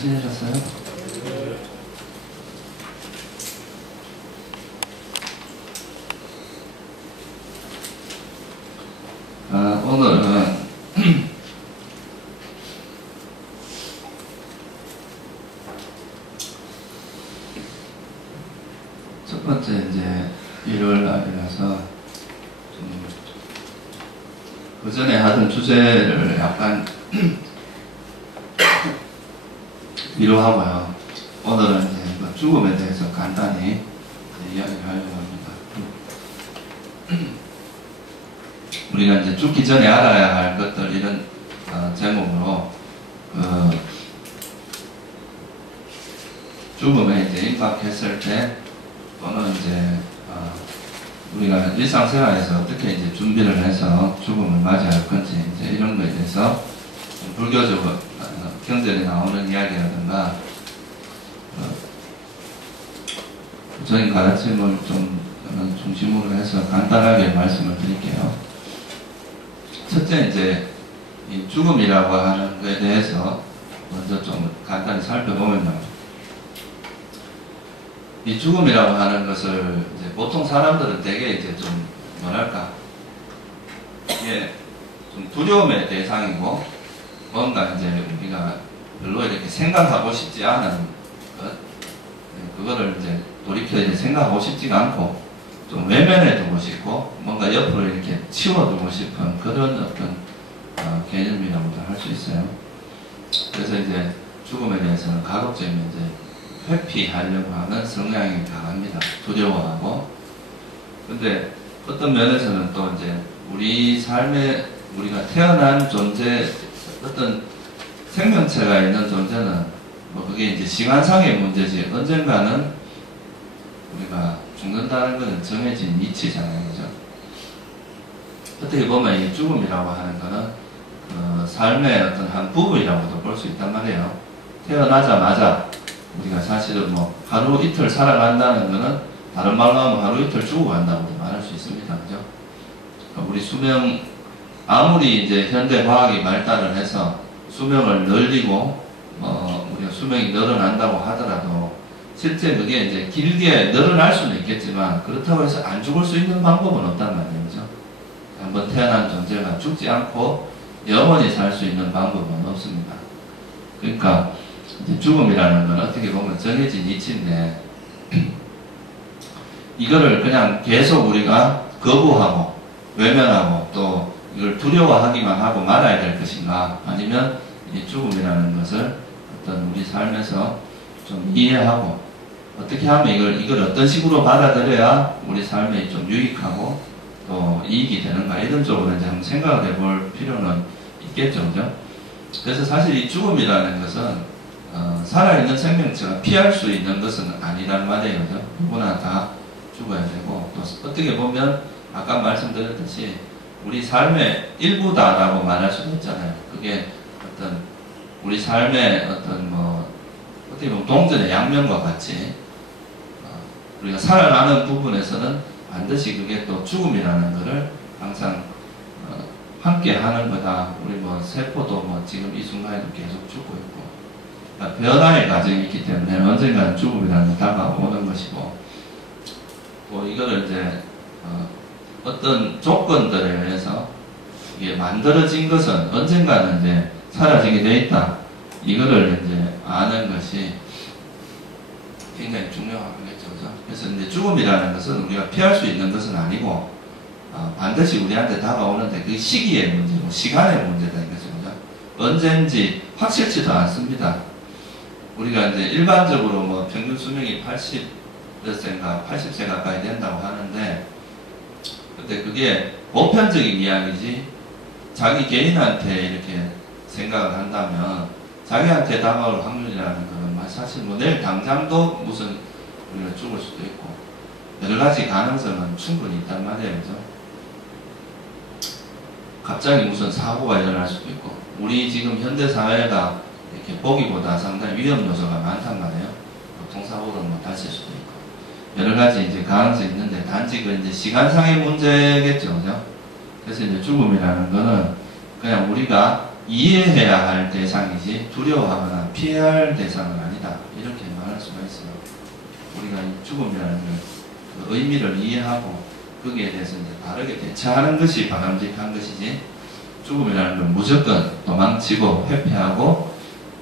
지내셨어요? 오늘은 첫 번째 이제 일요일 날이라서 그 전에 하던 주제를 약간 위로하고요. 오늘은 이제 죽음에 대해서 간단히 이야기를 하려고 합니다. 우리가 이제 죽기 전에 알아야 할 것들 이런 제목으로 죽음에 이제 임박했을 때 또는 이제 우리가 일상생활에서 어떻게 이제 준비를 해서 죽음을 맞이할 건지 이제 이런 거에 대해서 불교적 경전에 나오는 이야기라든가 부처님 가르침을 좀 중심으로 해서 간단하게 말씀을 드릴게요. 첫째 이제 이 죽음이라고 하는 것에 대해서 먼저 좀 간단히 살펴보면요. 이 죽음이라고 하는 것을 이제 보통 사람들은 되게 이제 좀 뭐랄까 이게 좀 두려움의 대상이고 뭔가 이제 우리가 별로 이렇게 생각하고 싶지 않은 것 그거를 이제 돌이켜 이제 생각하고 싶지가 않고 좀 외면해 두고 싶고 뭔가 옆으로 이렇게 치워두고 싶은 그런 어떤 개념이라고도 할 수 있어요. 그래서 이제 죽음에 대해서는 가급적이면 이제 회피하려고 하는 성향이 강합니다. 두려워하고. 근데 어떤 면에서는 또 이제 우리 삶에 우리가 태어난 존재, 어떤 생명체가 있는 존재는 뭐 그게 이제 시간상의 문제지 언젠가는 우리가 죽는다는 것은 정해진 이치잖아요. 그죠? 어떻게 보면 이 죽음이라고 하는 거는 삶의 어떤 한 부분이라고도 볼 수 있단 말이에요. 태어나자마자 우리가 사실은 뭐 하루 이틀 살아간다는 거는 다른 말로 하면 하루 이틀 죽어간다고도 말할 수 있습니다. 그죠? 우리 수명, 아무리 이제 현대 과학이 발달을 해서 수명을 늘리고 우리가 수명이 늘어난다고 하더라도 실제 그게 이제 길게 늘어날 수는 있겠지만 그렇다고 해서 안 죽을 수 있는 방법은 없단 말이에요. 그죠? 한번 태어난 존재가 죽지 않고 영원히 살 수 있는 방법은 없습니다. 그러니까 이제 죽음이라는 건 어떻게 보면 정해진 이치인데 이거를 그냥 계속 우리가 거부하고 외면하고 또 이걸 두려워하기만 하고 말아야 될 것인가 아니면 이 죽음이라는 것을 어떤 우리 삶에서 좀 이해하고 어떻게 하면 이걸 어떤 식으로 받아들여야 우리 삶에 좀 유익하고 또 이익이 되는가 이런 쪽으로 이제 한번 생각을 해볼 필요는 있겠죠. 그죠? 그래서 사실 이 죽음이라는 것은 살아있는 생명체가 피할 수 있는 것은 아니란 말이에요. 그죠? 누구나 다 죽어야 되고 또 어떻게 보면 아까 말씀드렸듯이 우리 삶의 일부다라고 말할 수도 있잖아요. 그게 어떤 우리 삶의 어떤 뭐 어떻게 보면 동전의 양면과 같이 우리가 살아가는 부분에서는 반드시 그게 또 죽음이라는 것을 항상 함께 하는 거다. 우리 뭐 세포도 뭐 지금 이 순간에도 계속 죽고 있고 그러니까 변화의 과정이 있기 때문에 언젠가는 죽음이라는 게 다가오는 것이고 또 이거를 이제 어떤 조건들에 의해서 이게 만들어진 것은 언젠가는 이제 사라지게 돼 있다. 이거를 이제 아는 것이 굉장히 중요하겠죠. 그래서 이제 죽음이라는 것은 우리가 피할 수 있는 것은 아니고 반드시 우리한테 다가오는데 그 시기의 문제고 시간의 문제다 이거죠. 언젠지 확실치도 않습니다. 우리가 이제 일반적으로 뭐 평균 수명이 80몇 세인가 80세 가까이 된다고 하는데 근데 그게 보편적인 이야기지 자기 개인한테 이렇게 생각을 한다면 자기한테 다가올 확률이라는 거는 사실 뭐 내일 당장도 무슨 우리가 죽을 수도 있고 여러 가지 가능성은 충분히 있단 말이에요. 그죠? 갑자기 무슨 사고가 일어날 수도 있고 우리 지금 현대사회가 이렇게 보기보다 상당히 위험 요소가 많단 말이에요. 교통사고로 뭐 다칠 수도 있고 여러 가지 이제 가능성이 있는데 단지 그 이제 시간상의 문제겠죠. 그죠? 그래서 이제 죽음이라는 거는 그냥 우리가 이해해야 할 대상이지 두려워하거나 피해야 할 대상은 아니다. 이렇게 말할 수가 있어요. 우리가 이 죽음이라는 그 의미를 이해하고 거기에 대해서 이제 바르게 대처하는 것이 바람직한 것이지, 죽음이라는 건 무조건 도망치고 회피하고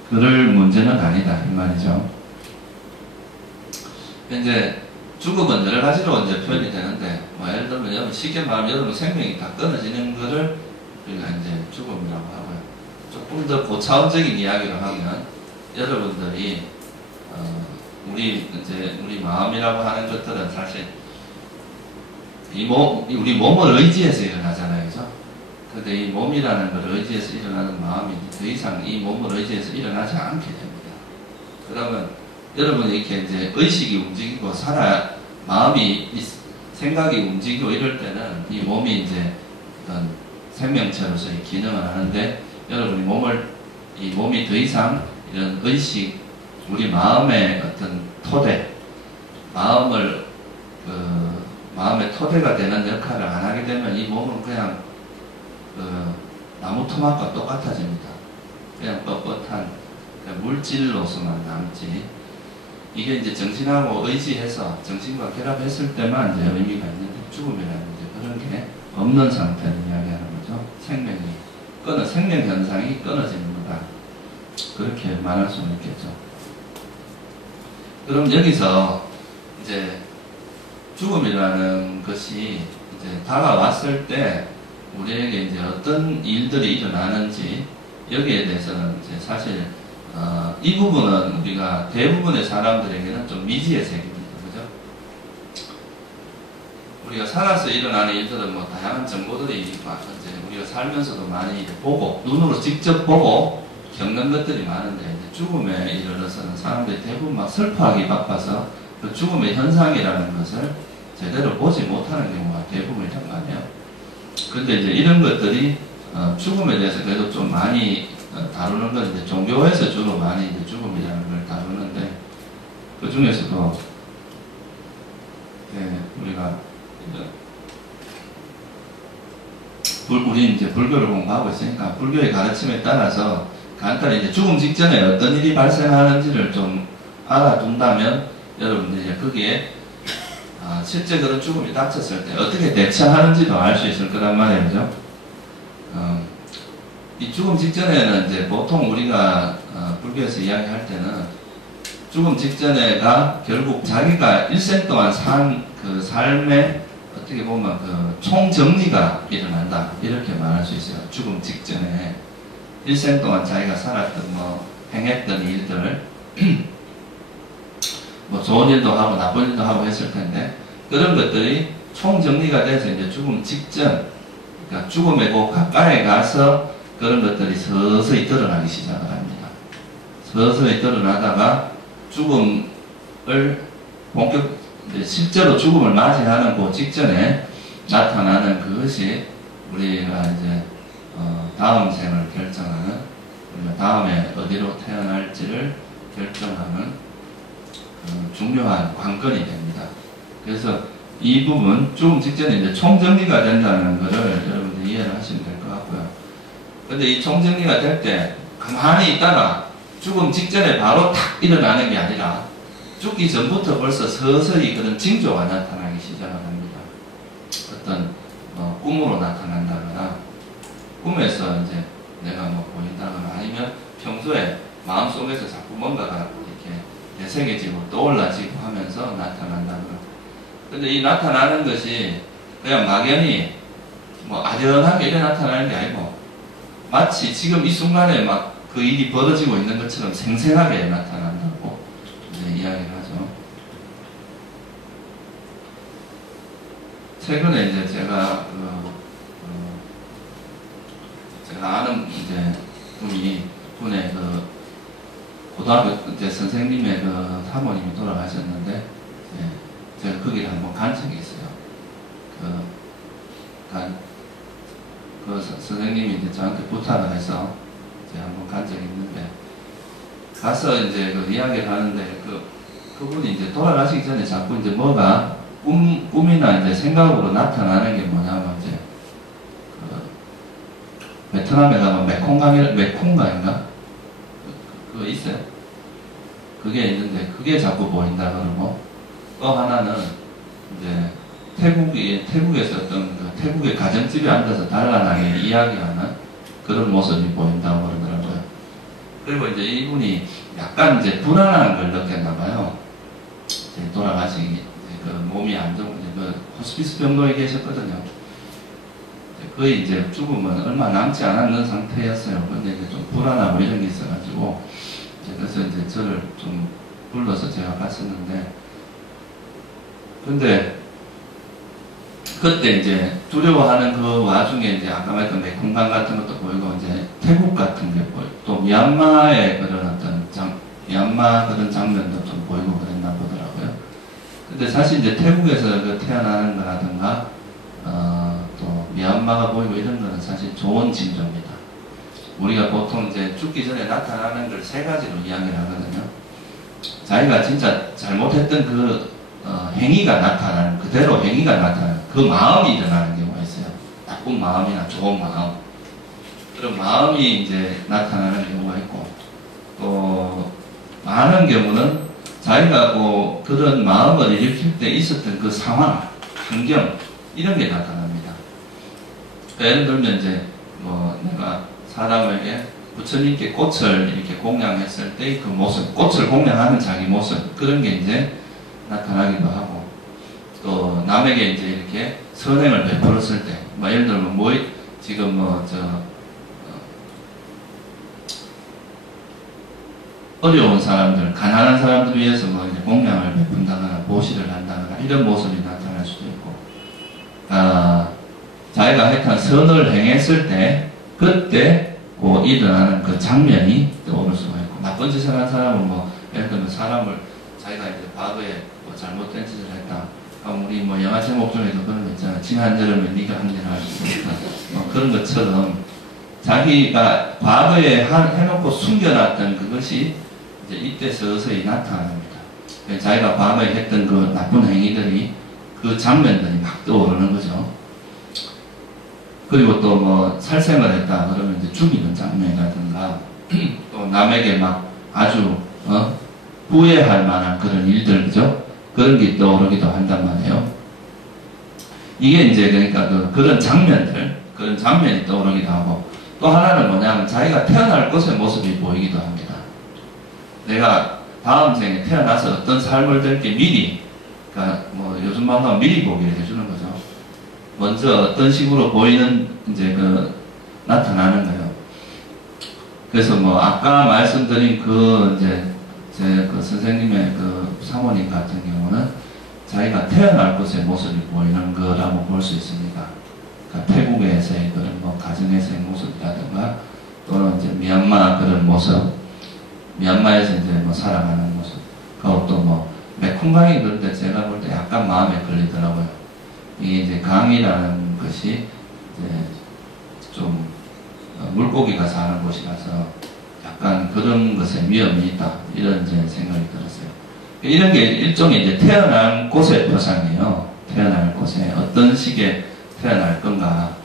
그럴 문제는 아니다 이 말이죠. 이제 죽음은 여러 가지로 이제 표현이 되는데, 뭐 예를 들면 여러분 쉽게 말하면 여러분 생명이 다 끊어지는 것을 우리가 이제 죽음이라고 하고요. 조금 더 고차원적인 이야기를 하면 여러분들이 우리 마음이라고 하는 것들은 사실 우리 몸을 의지해서 일어나잖아요, 그죠? 근데 이 몸이라는 걸 의지해서 일어나는 마음이 더 이상 이 몸을 의지해서 일어나지 않게 됩니다. 그러면 여러분이 이렇게 이제 의식이 움직이고 마음이, 생각이 움직이고 이럴 때는 이 몸이 이제 어떤 생명체로서의 기능을 하는데, 여러분이 이 몸이 더 이상 이런 의식, 우리 마음의 어떤 토대, 마음의 토대가 되는 역할을 안 하게 되면 이 몸은 그냥 나무 토막과 똑같아집니다. 그냥 뻣뻣한 물질로서만 남지. 이게 이제 정신하고 의지해서 정신과 결합했을 때만 이제 의미가 있는데, 죽음이라는 이제 그런 게 없는 상태를 이야기하는 거죠. 생명 현상이 끊어지는 거다. 그렇게 말할 수는 있겠죠. 그럼 여기서 이제 죽음이라는 것이 이제 다가왔을 때 우리에게 이제 어떤 일들이 일어나는지, 여기에 대해서는 이제 사실 이 부분은 우리가 대부분의 사람들에게는 좀 미지의 세계입니다. 그죠? 우리가 살아서 일어나는 일들은 뭐 다양한 정보들이 이제 우리가 살면서도 많이 보고, 눈으로 직접 보고 겪는 것들이 많은데, 이제 죽음에 이르러서는 사람들이 대부분 막 슬퍼하기 바빠서 그 죽음의 현상이라는 것을 제대로 보지 못하는 경우가 대부분이란 말이에요. 근데 이제 이런 것들이 죽음에 대해서 그래도 좀 많이 다루는 건 이제 종교에서 주로 많이 이제 죽음이라는 걸 다루는데, 그 중에서도 우리가 우리 이제 불교를 공부하고 있으니까 불교의 가르침에 따라서 간단히 이제 죽음 직전에 어떤 일이 발생하는지를 좀 알아둔다면 여러분들이 이제 거기에 실제 그런 죽음이 닥쳤을 때 어떻게 대처하는지도 알 수 있을 거란 말이죠. 이 죽음 직전에는 이제 보통 우리가 불교에서 이야기할 때는 죽음 직전에가 결국 자기가 일생 동안 산 그 삶의 어떻게 보면 그 총정리가 일어난다, 이렇게 말할 수 있어요. 죽음 직전에 일생 동안 자기가 살았던 행했던 일들 뭐 좋은 일도 하고 나쁜 일도 하고 했을 텐데, 그런 것들이 총정리가 돼서 이제 죽음 직전, 그러니까 죽음에 그 가까이 가서 그런 것들이 서서히 드러나기 시작을 합니다. 서서히 드러나다가 죽음을 실제로 죽음을 맞이하는 그 직전에 나타나는 그것이 우리가 이제 다음 생을 결정하는, 우리가 다음에 어디로 태어날지를 결정하는 중요한 관건이 됩니다. 그래서 이 부분, 죽음 직전에 이제 총정리가 된다는 것을 여러분들 이해를 하시면 될 것 같고요. 근데 이 총정리가 될 때 가만히 있다가 죽음 직전에 바로 탁 일어나는 게 아니라 죽기 전부터 벌써 서서히 그런 징조가 나타나기 시작을 합니다. 어떤 꿈으로 나타난다거나, 꿈에서 이제 내가 보인다거나, 아니면 평소에 마음속에서 자꾸 뭔가가 이렇게 되새겨지고 떠올라지고 하면서 나타난다거나. 근데 이 나타나는 것이 그냥 막연히 아련하게 이래 나타나는 게 아니고, 마치 지금 이 순간에 막 그 일이 벌어지고 있는 것처럼 생생하게 나타난다고 이야기를 하죠. 최근에 이제 제가 아는 이제 분의 고등학교 때 선생님의 사모님이 돌아가셨는데, 제가 거기를 한번 간 적이 있어요. 선생님이 이제 저한테 부탁을 해서 제가 한번 간 적이 있는데, 가서 이제 이야기를 하는데, 그분이 이제 돌아가시기 전에 자꾸 이제 뭐가 꿈이나 이제 생각으로 나타나는 게 뭐냐면, 이제 베트남에 가면 메콩강인가? 그거 있어요. 그게 있는데 그게 자꾸 보인다 그러고, 또 하나는 이제 태국에서 어떤 그 태국의 가정집에 앉아서 단란하게 이야기하는 그런 모습이 보인다고 그러더라고요. 그리고 이제 이분이 약간 이제 불안한 걸 느꼈나 봐요. 이제 돌아가시기, 그 몸이 안 좋은, 그 호스피스 병동에 계셨거든요. 거의 이제 죽으면 얼마 남지 않았는 상태였어요. 근데 이제 좀 불안하고 이런 게 있어가지고, 그래서 이제 저를 좀 불러서 제가 갔었는데, 근데 그때 이제 두려워하는 그 와중에 이제 아까 말했던 메콩강 같은 것도 보이고, 이제 태국 같은 게 보이고, 또 미얀마의 그런 어떤 미얀마 그런 장면도 좀 보이고 그랬나 보더라고요. 근데 사실 이제 태국에서 그 태어나는 거라든가, 또 미얀마가 보이고 이런 거는 사실 좋은 징조입니다. 우리가 보통 이제 죽기 전에 나타나는 걸 세 가지로 이야기를 하거든요. 자기가 진짜 잘못했던 그 행위가 나타나는, 그대로 행위가 나타나는, 그 마음이 일어나는 경우가 있어요. 나쁜 마음이나 좋은 마음. 그런 마음이 이제 나타나는 경우가 있고, 또 많은 경우는 자기가 뭐 그런 마음을 일으킬 때 있었던 그 상황, 환경, 이런 게 나타납니다. 예를 들면 이제 뭐 내가 사람에게 부처님께 꽃을 이렇게 공양했을 때 그 모습, 꽃을 공양하는 자기 모습, 그런 게 이제 나타나기도 하고, 또 남에게 이제 이렇게 선행을 베풀었을 때, 뭐 예를 들면 뭐 지금 어려운 사람들, 가난한 사람들 위해서 뭐 이제 공양을 베푼다거나 보시를 한다거나 이런 모습이 나타날 수도 있고, 자기가 하여튼 선을 행했을 때 그때 그 일어나는 그 장면이 떠오를 수가 있고, 나쁜 짓을 한 사람은 뭐 예를 들면 사람을 자기가 이제 과거에 뭐 잘못된 짓을 했다. 우리 뭐 영화 제목 중에도 그런 거 있잖아. 징한저러면 네가 한 일을 할 수 있다. 뭐 그런 것처럼 자기가 과거에 해놓고 숨겨놨던 그것이 이제 이때 서서히 나타납니다. 자기가 과거에 했던 그 나쁜 행위들이, 그 장면들이 막 떠오르는 거죠. 그리고 또 뭐 살생을 했다 그러면 이제 죽이는 장면이라든가, 또 남에게 막 아주 후회할 만한 그런 일들, 그죠? 그런 게 떠오르기도 한단 말이에요. 이게 이제 그러니까 그런 장면들, 그런 장면이 떠오르기도 하고, 또 하나는 뭐냐면 자기가 태어날 것의 모습이 보이기도 합니다. 내가 다음 생에 태어나서 어떤 삶을 될게 미리, 그러니까 뭐 요즘 말하면 미리 보기를 해주는 거죠. 먼저 어떤 식으로 보이는 이제 나타나는 거예요. 그래서 뭐 아까 말씀드린 이제 제 선생님의 사모님 같은 경우는 자기가 태어날 것의 모습이 보이는 거라고 볼 수 있습니다. 그러니까 태국에서의 그런 뭐 가정에서의 모습이라든가, 또는 이제 미얀마 그런 모습, 미얀마에서 이제 뭐 살아가는 모습, 그리고 또 뭐 메콩강이, 그런데 제가 볼 때 약간 마음에 걸리더라고요. 이게 이제 강이라는 것이 이제 좀 물고기가 사는 곳이라서 약간 그런 것에 위험이 있다, 이런 이제 생각이 들었어요. 이런 게 일종의 이제 태어난 곳의 표상이에요. 태어날 곳에 어떤 식의 태어날 건가.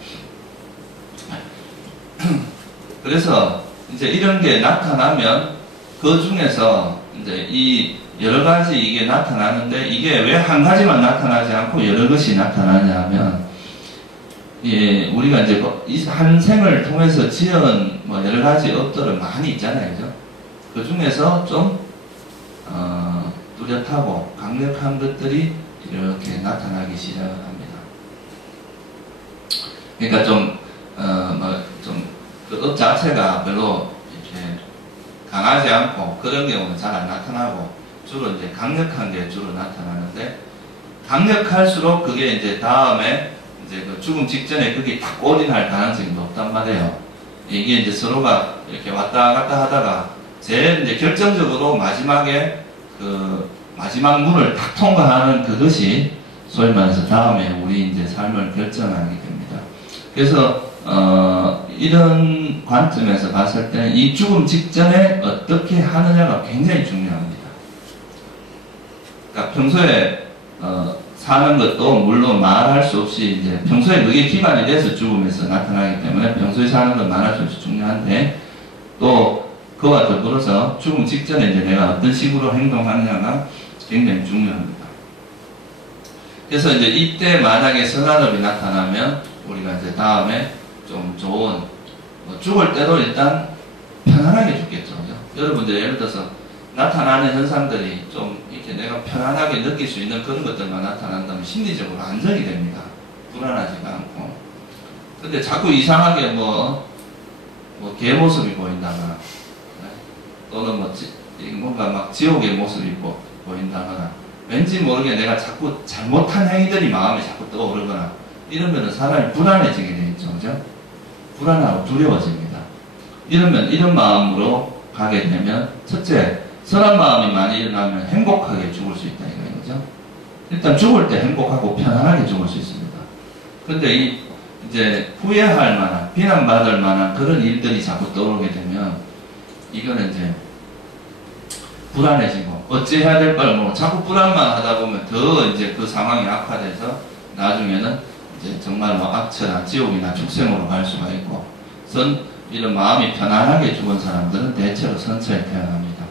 그래서 이제 이런 게 나타나면 그 중에서 이제 이 여러 가지 이게 나타나는데, 이게 왜 한 가지만 나타나지 않고 여러 것이 나타나냐 하면, 예, 우리가 이제 한 생을 통해서 지은 뭐 여러 가지 업들은 많이 있잖아요. 그죠? 그 중에서 좀, 뚜렷하고 강력한 것들이 이렇게 나타나기 시작합니다. 그러니까 좀, 그 업 자체가 별로 이렇게 강하지 않고 그런 경우는 잘 안 나타나고, 주로 이제 강력한 게 주로 나타나는데, 강력할수록 그게 이제 다음에 이제 그 죽음 직전에 그게 딱 올인할 가능성이 높단 말이에요. 이게 이제 서로가 이렇게 왔다 갔다 하다가 제일 이제 결정적으로 마지막에 마지막 문을 딱 통과하는 그것이 소위 말해서 다음에 우리 이제 삶을 결정하게 됩니다. 그래서 이런 관점에서 봤을 때 이 죽음 직전에 어떻게 하느냐가 굉장히 중요합니다. 그러니까 평소에 사는 것도 물론 말할 수 없이 이제 평소에 그게 기반이 돼서 죽음에서 나타나기 때문에 평소에 사는 건 말할 수 없이 중요한데 또 그와 더불어서 죽음 직전에 이제 내가 어떤 식으로 행동하느냐가 굉장히 중요합니다. 그래서 이제 이때 만약에 선한업이 나타나면 우리가 이제 다음에 좀 좋은 죽을 때도 일단 편안하게 죽겠죠. 그죠? 여러분들 예를 들어서 나타나는 현상들이 좀 이렇게 내가 편안하게 느낄 수 있는 그런 것들만 나타난다면 심리적으로 안정이 됩니다. 불안하지가 않고. 근데 자꾸 이상하게 개 모습이 보인다거나, 또는 뭔가 막 지옥의 모습이 보인다거나, 왠지 모르게 내가 자꾸 잘못한 행위들이 마음에 자꾸 떠오르거나, 이러면 사람이 불안해지게 되겠죠. 그죠? 불안하고 두려워집니다. 이런 마음으로 가게 되면, 첫째, 선한 마음이 많이 일어나면 행복하게 죽을 수 있다 이거죠. 일단 죽을 때 행복하고 편안하게 죽을 수 있습니다. 근데 이제 후회할 만한, 비난받을 만한 그런 일들이 자꾸 떠오르게 되면 이거는 이제 불안해지고 어찌해야 될 걸 모르고 자꾸 불안만 하다 보면 더 이제 그 상황이 악화돼서 나중에는 이제 정말로 악처나 지옥이나 축생으로 갈 수가 있고, 이런 마음이 편안하게 죽은 사람들은 대체로 선처에 태어납니다.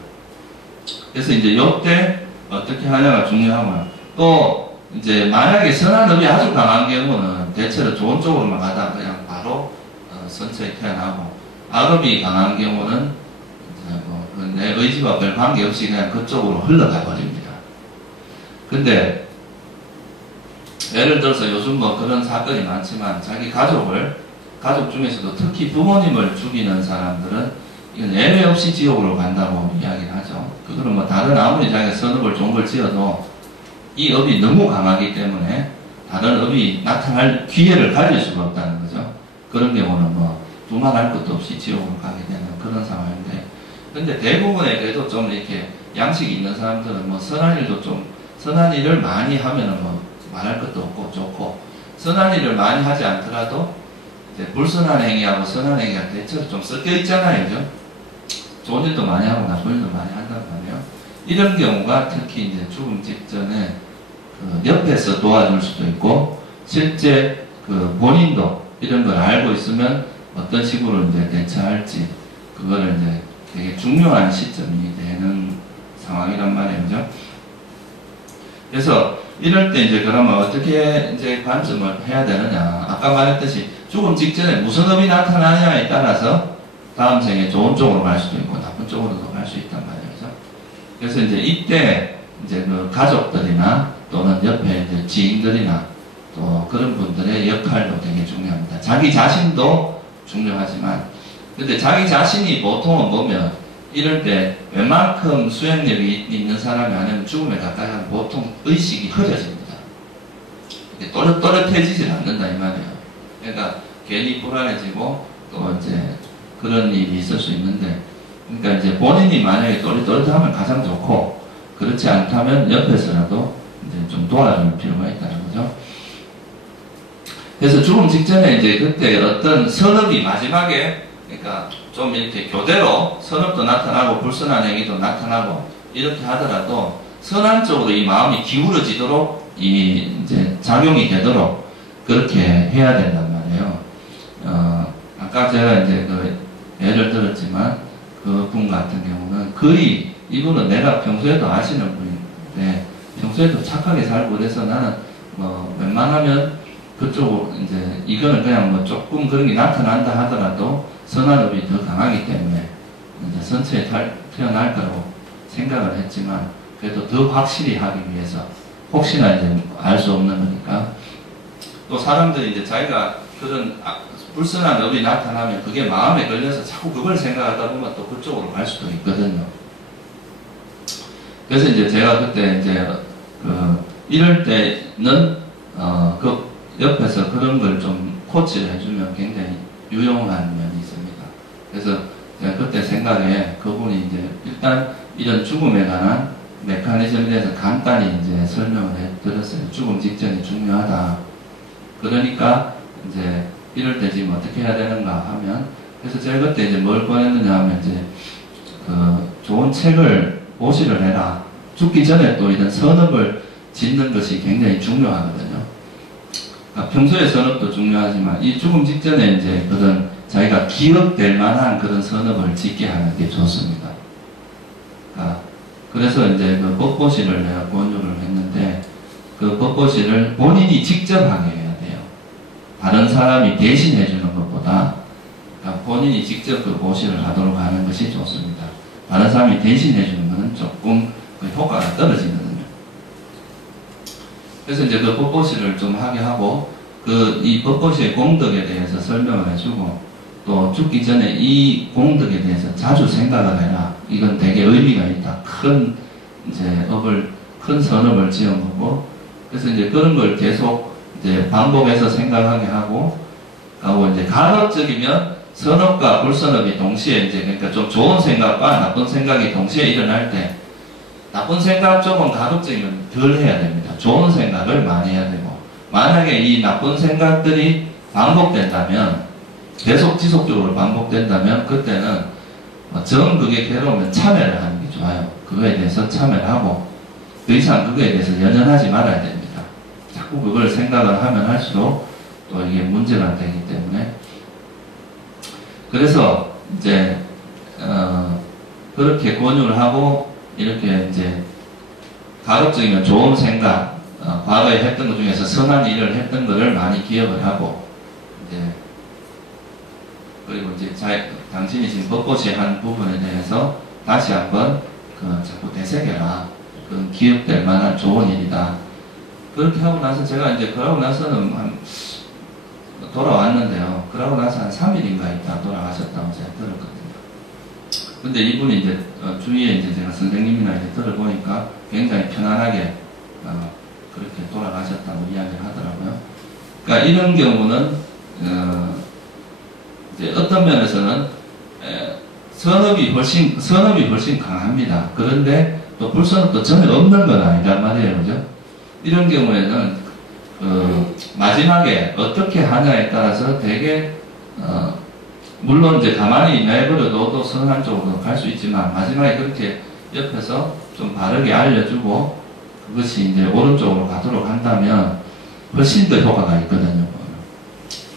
그래서 이제 이때 어떻게 하냐가 중요하고요. 또 이제 만약에 선한업이 아주 강한 경우는 대체로 좋은 쪽으로만 가다가 그냥 바로 선처에 태어나고, 악업이 강한 경우는 이제 내 의지와 별 관계없이 그냥 그쪽으로 흘러가 버립니다. 근데 예를 들어서 요즘 그런 사건이 많지만 자기 가족 중에서도 특히 부모님을 죽이는 사람들은 이건 예외 없이 지옥으로 간다고 이야기를 하죠. 그거는 다른 아무리 자기가 선업을 좋은 걸 지어도 이 업이 너무 강하기 때문에 다른 업이 나타날 기회를 가질 수가 없다는 거죠. 그런 경우는 두말할 것도 없이 지옥으로 가게 되는 그런 상황인데, 근데 대부분의 그래도 좀 이렇게 양식이 있는 사람들은 선한 일을 많이 하면은 말할 것도 없고 좋고, 선한 일을 많이 하지 않더라도 이제 불선한 행위하고 선한 행위가 대체로 좀 섞여 있잖아요. 그죠? 좋은 일도 많이 하고 나쁜 일도 많이 한단 말이에요. 이런 경우가 특히 이제 죽음 직전에 옆에서 도와줄 수도 있고, 실제 본인도 이런 걸 알고 있으면 어떤 식으로 이제 대처할지, 그거를 이제 되게 중요한 시점이 되는 상황이란 말이죠. 그래서 이럴 때 이제 그러면 어떻게 이제 관점을 해야 되느냐. 아까 말했듯이 죽음 직전에 무슨 업이 나타나냐에 따라서 다음 생에 좋은 쪽으로 갈 수도 있고 나쁜 쪽으로도 갈 수 있단 말이죠. 그래서 이제 이때 이제 가족들이나 또는 옆에 이제 지인들이나 또 그런 분들의 역할도 되게 중요합니다. 자기 자신도 중요하지만, 근데 자기 자신이 보통은 보면 이럴 때 웬만큼 수행력이 있는 사람이 아니면 죽음에 가까이 하면 보통 의식이 흐려집니다. 또렷해지질 않는다 이 말이에요. 그러니까 괜히 불안해지고 또 이제 그런 일이 있을 수 있는데, 그러니까 이제 본인이 만약에 또렷하면 가장 좋고, 그렇지 않다면 옆에서라도 이제 좀 도와줄 필요가 있다는 거죠. 그래서 죽음 직전에 이제 그때 어떤 선업이 마지막에, 그러니까 좀 이렇게 교대로 선업도 나타나고 불선한 행위도 나타나고 이렇게 하더라도 선한 쪽으로 이 마음이 기울어지도록 이제 작용이 되도록 그렇게 해야 된단 말이에요. 아까 제가 이제 예를 들었지만 그 분 같은 경우는 거의 이분은 내가 평소에도 아시는 분인데 평소에도 착하게 살고 그래서 나는 웬만하면 그쪽으로 이제 이거는 그냥 조금 그런 게 나타난다 하더라도 선한업이 더 강하기 때문에 이제 선처에 태어날 거라고 생각을 했지만, 그래도 더 확실히 하기 위해서 혹시나 이제 알 수 없는 거니까, 또 사람들이 이제 자기가 그런 불선한 업이 나타나면 그게 마음에 걸려서 자꾸 그걸 생각하다 보면 또 그쪽으로 갈 수도 있거든요. 그래서 이제 제가 그때 이제 이럴 때는 그 옆에서 그런 걸 좀 코치를 해주면 굉장히 유용한 면이 있습니다. 그래서 제가 그때 생각에 그분이 이제 일단 이런 죽음에 관한 메커니즘에 대해서 간단히 이제 설명을 해드렸어요. 죽음 직전이 중요하다. 그러니까 이제 이럴 때 지금 어떻게 해야 되는가 하면, 그래서 제가 그때 이제 뭘 권했느냐 하면 이제 좋은 책을 보시를 해라. 죽기 전에 또 이런 선업을 짓는 것이 굉장히 중요하거든요. 평소의 선업도 중요하지만 이 죽음 직전에 이제 그런 자기가 기억될 만한 그런 선업을 짓게 하는 게 좋습니다. 그래서 이제 그 법보시를 내가 권유를 했는데 그 법보시를 본인이 직접 하게 해야 돼요. 다른 사람이 대신해 주는 것보다 본인이 직접 그 보시를 하도록 하는 것이 좋습니다. 다른 사람이 대신해 주는 것은 조금 그 효과가 떨어지거든요. 그래서 이제 그 법보시를 좀 하게 하고 이 법보시의 공덕에 대해서 설명을 해주고 또 죽기 전에 이 공덕에 대해서 자주 생각을 해라. 이건 되게 의미가 있다. 큰 선업을 지은 거고 그래서 이제 그런 걸 계속 이제 반복해서 생각하게 하고 이제 가급적이면 선업과 불선업이 동시에 이제 그러니까 좀 좋은 생각과 나쁜 생각이 동시에 일어날 때 나쁜 생각 쪽은 가급적이면 덜 해야 됩니다. 좋은 생각을 많이 해야 되고 만약에 이 나쁜 생각들이 반복된다면 계속 지속적으로 반복된다면 그때는 정 그게 괴로우면 참여를 하는 게 좋아요. 그거에 대해서 참여를 하고 더 이상 그거에 대해서 연연하지 말아야 됩니다. 자꾸 그걸 생각을 하면 할수록 또 이게 문제가 되기 때문에 그래서 이제 그렇게 권유를 하고 이렇게 이제 가급적이면 좋은 생각 과거에 했던 것 중에서 선한 일을 했던 것을 많이 기억을 하고 이제 그리고 이제 당신이 지금 법보시의 한 부분에 대해서 다시 한번 자꾸 되새겨라. 그건 기억될 만한 좋은 일이다. 그렇게 하고 나서 제가 이제 그러고 나서는 돌아왔는데요. 그러고 나서 한 3일인가 있다 돌아가셨다고 제가 들었거든요. 근데 이분이 이제 주위에 이제 제가 선생님이나 이제 들어보니까 굉장히 편안하게 그렇게 돌아가셨다고 이야기를 하더라고요. 그러니까 이런 경우는 이제 어떤 면에서는 선업이 훨씬 강합니다. 그런데 또 불선업도 전혀 없는 건 아니란 말이에요, 그죠? 이런 경우에는 마지막에 어떻게 하냐에 따라서 되게 물론 이제 가만히 내버려둬도 선한 쪽으로 갈 수 있지만 마지막에 그렇게 옆에서 좀 바르게 알려주고 그것이 이제 오른쪽으로 가도록 한다면 훨씬 더 효과가 있거든요.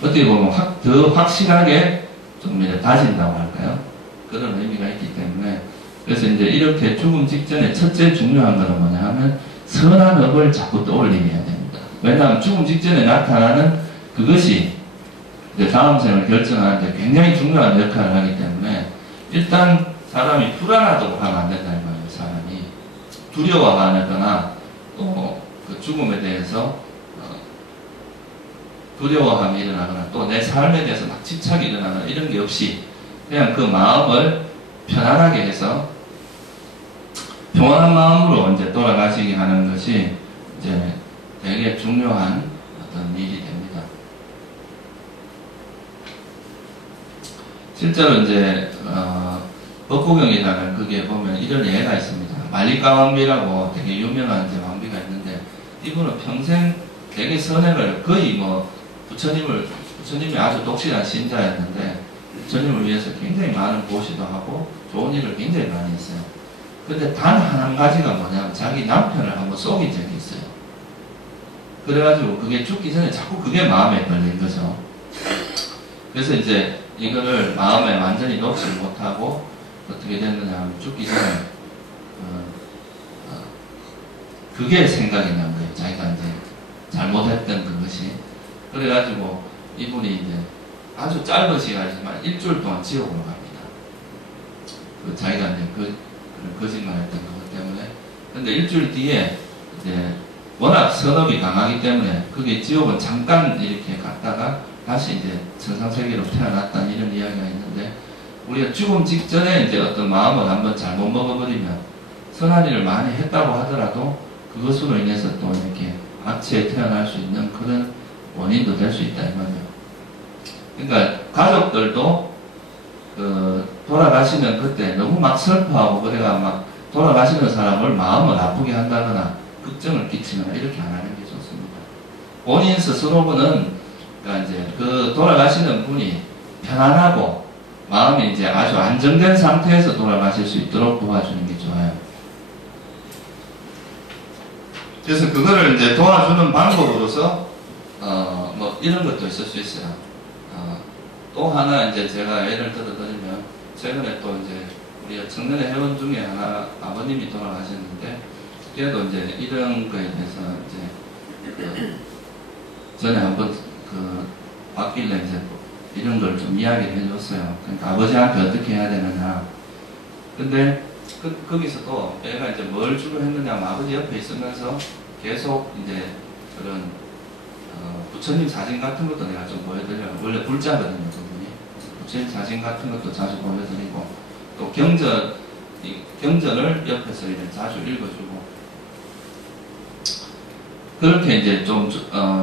어떻게 보면 더 확실하게 좀 이제 다진다고 할까요? 그런 의미가 있기 때문에 그래서 이제 이렇게 죽음 직전에 첫째 중요한 것은 뭐냐 하면 선한 업을 자꾸 떠올리게 해야 됩니다. 왜냐하면 죽음 직전에 나타나는 그것이 이제 다음 생을 결정하는데 굉장히 중요한 역할을 하기 때문에 일단 사람이 불안하다고 하면 안 된다는 거예요. 사람이 두려워하거나 또 그 죽음에 대해서 두려워함이 일어나거나 또 내 삶에 대해서 막 집착이 일어나거나 이런 게 없이 그냥 그 마음을 편안하게 해서 평안한 마음으로 이제 돌아가시게 하는 것이 이제 되게 중요한 어떤 일이 됩니다. 실제로 이제 법구경이라는 그게 보면 이런 예가 있습니다. 말리까 왕비라고 되게 유명한 이제 왕비가 있는데 이분은 평생 되게 선행을 거의 뭐 부처님이 아주 독실한 신자였는데 부처님을 위해서 굉장히 많은 보시도 하고 좋은 일을 굉장히 많이 했어요. 근데 단 한 가지가 뭐냐면 자기 남편을 한번 속인 적이 있어요. 그래가지고 그게 죽기 전에 자꾸 그게 마음에 걸린 거죠. 그래서 이제 이거를 마음에 완전히 놓지 못하고 어떻게 됐느냐 하면 죽기 전에 그게 생각이 난 거예요. 자기가 이제 잘못했던 그것이. 그래가지고 이분이 이제 아주 짧은 시간이지만 일주일 동안 지옥으로 갑니다. 자기가 이제 거짓말 했던 것 때문에. 근데 일주일 뒤에 이제 워낙 선업이 강하기 때문에 그게 지옥은 잠깐 이렇게 갔다가 다시 이제 천상세계로 태어났다는 이런 이야기가 있는데 우리가 죽음 직전에 이제 어떤 마음을 한번 잘못 먹어버리면 선한 일을 많이 했다고 하더라도 그것으로 인해서 또 이렇게 악취에 태어날 수 있는 그런 원인도 될 수 있다 이 말이에요. 그러니까 가족들도 돌아가시면 그때 너무 막 슬퍼하고 그래가 막 돌아가시는 사람을 마음을 아프게 한다거나 걱정을 끼치거나 이렇게 안 하는 게 좋습니다. 본인 스스로는 그러니까 이제 그 돌아가시는 분이 편안하고 마음이 이제 아주 안정된 상태에서 돌아가실 수 있도록 도와주는 게 좋아요. 그래서 그거를 이제 도와주는 방법으로서 뭐 이런 것도 있을 수 있어요. 또 하나 이제 제가 예를 들어드리면 최근에 또 이제 우리 청년의 회원 중에 하나 아버님이 돌아가셨는데 그래도 이제 이런 거에 대해서 이제 전에 한번 왔길래 이제 이런 걸 좀 이야기를 해줬어요. 그러니까 아버지한테 어떻게 해야 되느냐. 근데 거기서도 애가 이제 뭘 주로 했느냐 하면 아버지 옆에 있으면서 계속 이제 그런 부처님 사진 같은 것도 내가 좀 보여드려요. 원래 불자거든요, 그분이. 부처님 사진 같은 것도 자주 보여드리고 또 경전을 옆에서 이제 자주 읽어주고 그렇게 이제 좀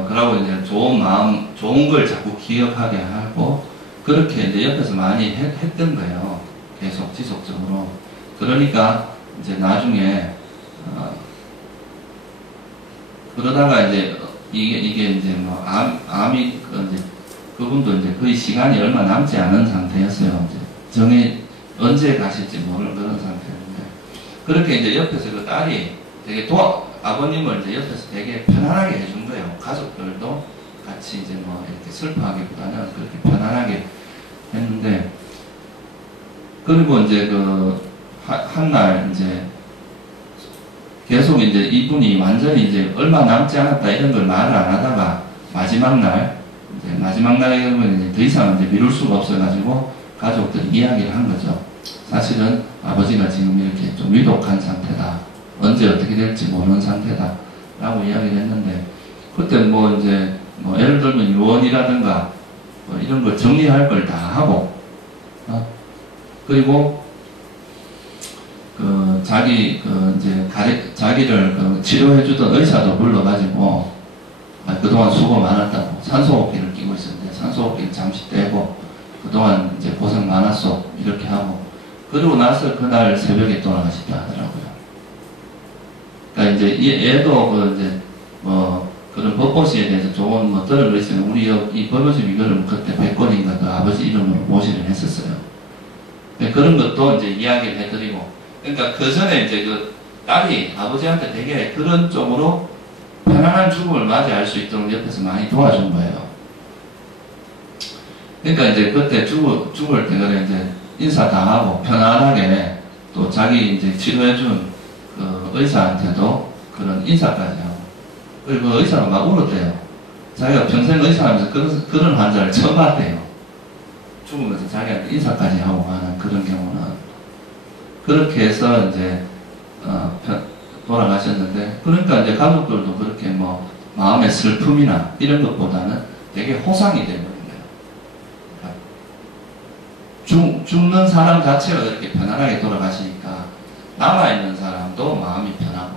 그러고 이제 좋은 마음, 좋은 걸 자꾸 기억하게 하고 그렇게 이제 옆에서 많이 했던 거예요. 계속 지속적으로. 그러니까 이제 나중에 그러다가 이제 이게 이제 뭐 암이 이제 그분도 이제 거의 시간이 얼마 남지 않은 상태였어요. 이제 언제 가실지 모르는 그런 상태였는데 그렇게 이제 옆에서 그 딸이 되게 아버님을 이제 옆에서 되게 편안하게 해준 거예요. 가족들도 같이 이제 뭐 이렇게 슬퍼하기보다는 그렇게 편안하게 했는데 그리고 이제 한날 이제 계속 이제 이분이 완전히 이제 얼마 남지 않았다 이런 걸 말을 안 하다가 마지막 날에 이제 더 이상 이제 미룰 수가 없어가지고 가족들이 이야기를 한 거죠. 사실은 아버지가 지금 이렇게 좀 위독한 상태다. 언제 어떻게 될지 모르는 상태다. 라고 이야기를 했는데 그때 뭐 이제 뭐 예를 들면 유언이라든가 뭐 이런 걸 정리할 걸 다 하고 그리고 자기를 치료해주던 의사도 불러가지고 그동안 수고 많았다고 산소호흡기를 끼고 있었는데 산소호흡기를 잠시 떼고 그동안 이제 고생 많았어 이렇게 하고 그리고 나서 그날 새벽에 돌아가셨다 하더라고요. 그러니까 이제 얘도 이제 뭐 그런 법보시에 대해서 좋은 뭐 들은 거 있으면 우리 이 법보시 이거를 그때 백권인가 그 아버지 이름으로 모시를 했었어요. 그런 것도 이제 이야기를 해드리고 그러니까 그 전에 이제 그 딸이 아버지한테 되게 그런 쪽으로 편안한 죽음을 맞이할 수 있도록 옆에서 많이 도와준 거예요. 그러니까 이제 그때 죽을 때 그래 이제 인사 다 하고 편안하게 또 자기 이제 치료해준 그 의사한테도 그런 인사까지 하고 그리고 그 의사는 막 울었대요. 자기가 평생 의사하면서 그런 환자를 처음 봤대요. 죽으면서 자기한테 인사까지 하고 하는 그런 경우는 그렇게 해서 이제 돌아가셨는데 그러니까 이제 가족들도 그렇게 뭐 마음의 슬픔이나 이런 것보다는 되게 호상이 되는 거예요. 그러니까 죽는 사람 자체가 그렇게 편안하게 돌아가시니까 남아있는 사람도 마음이 편하고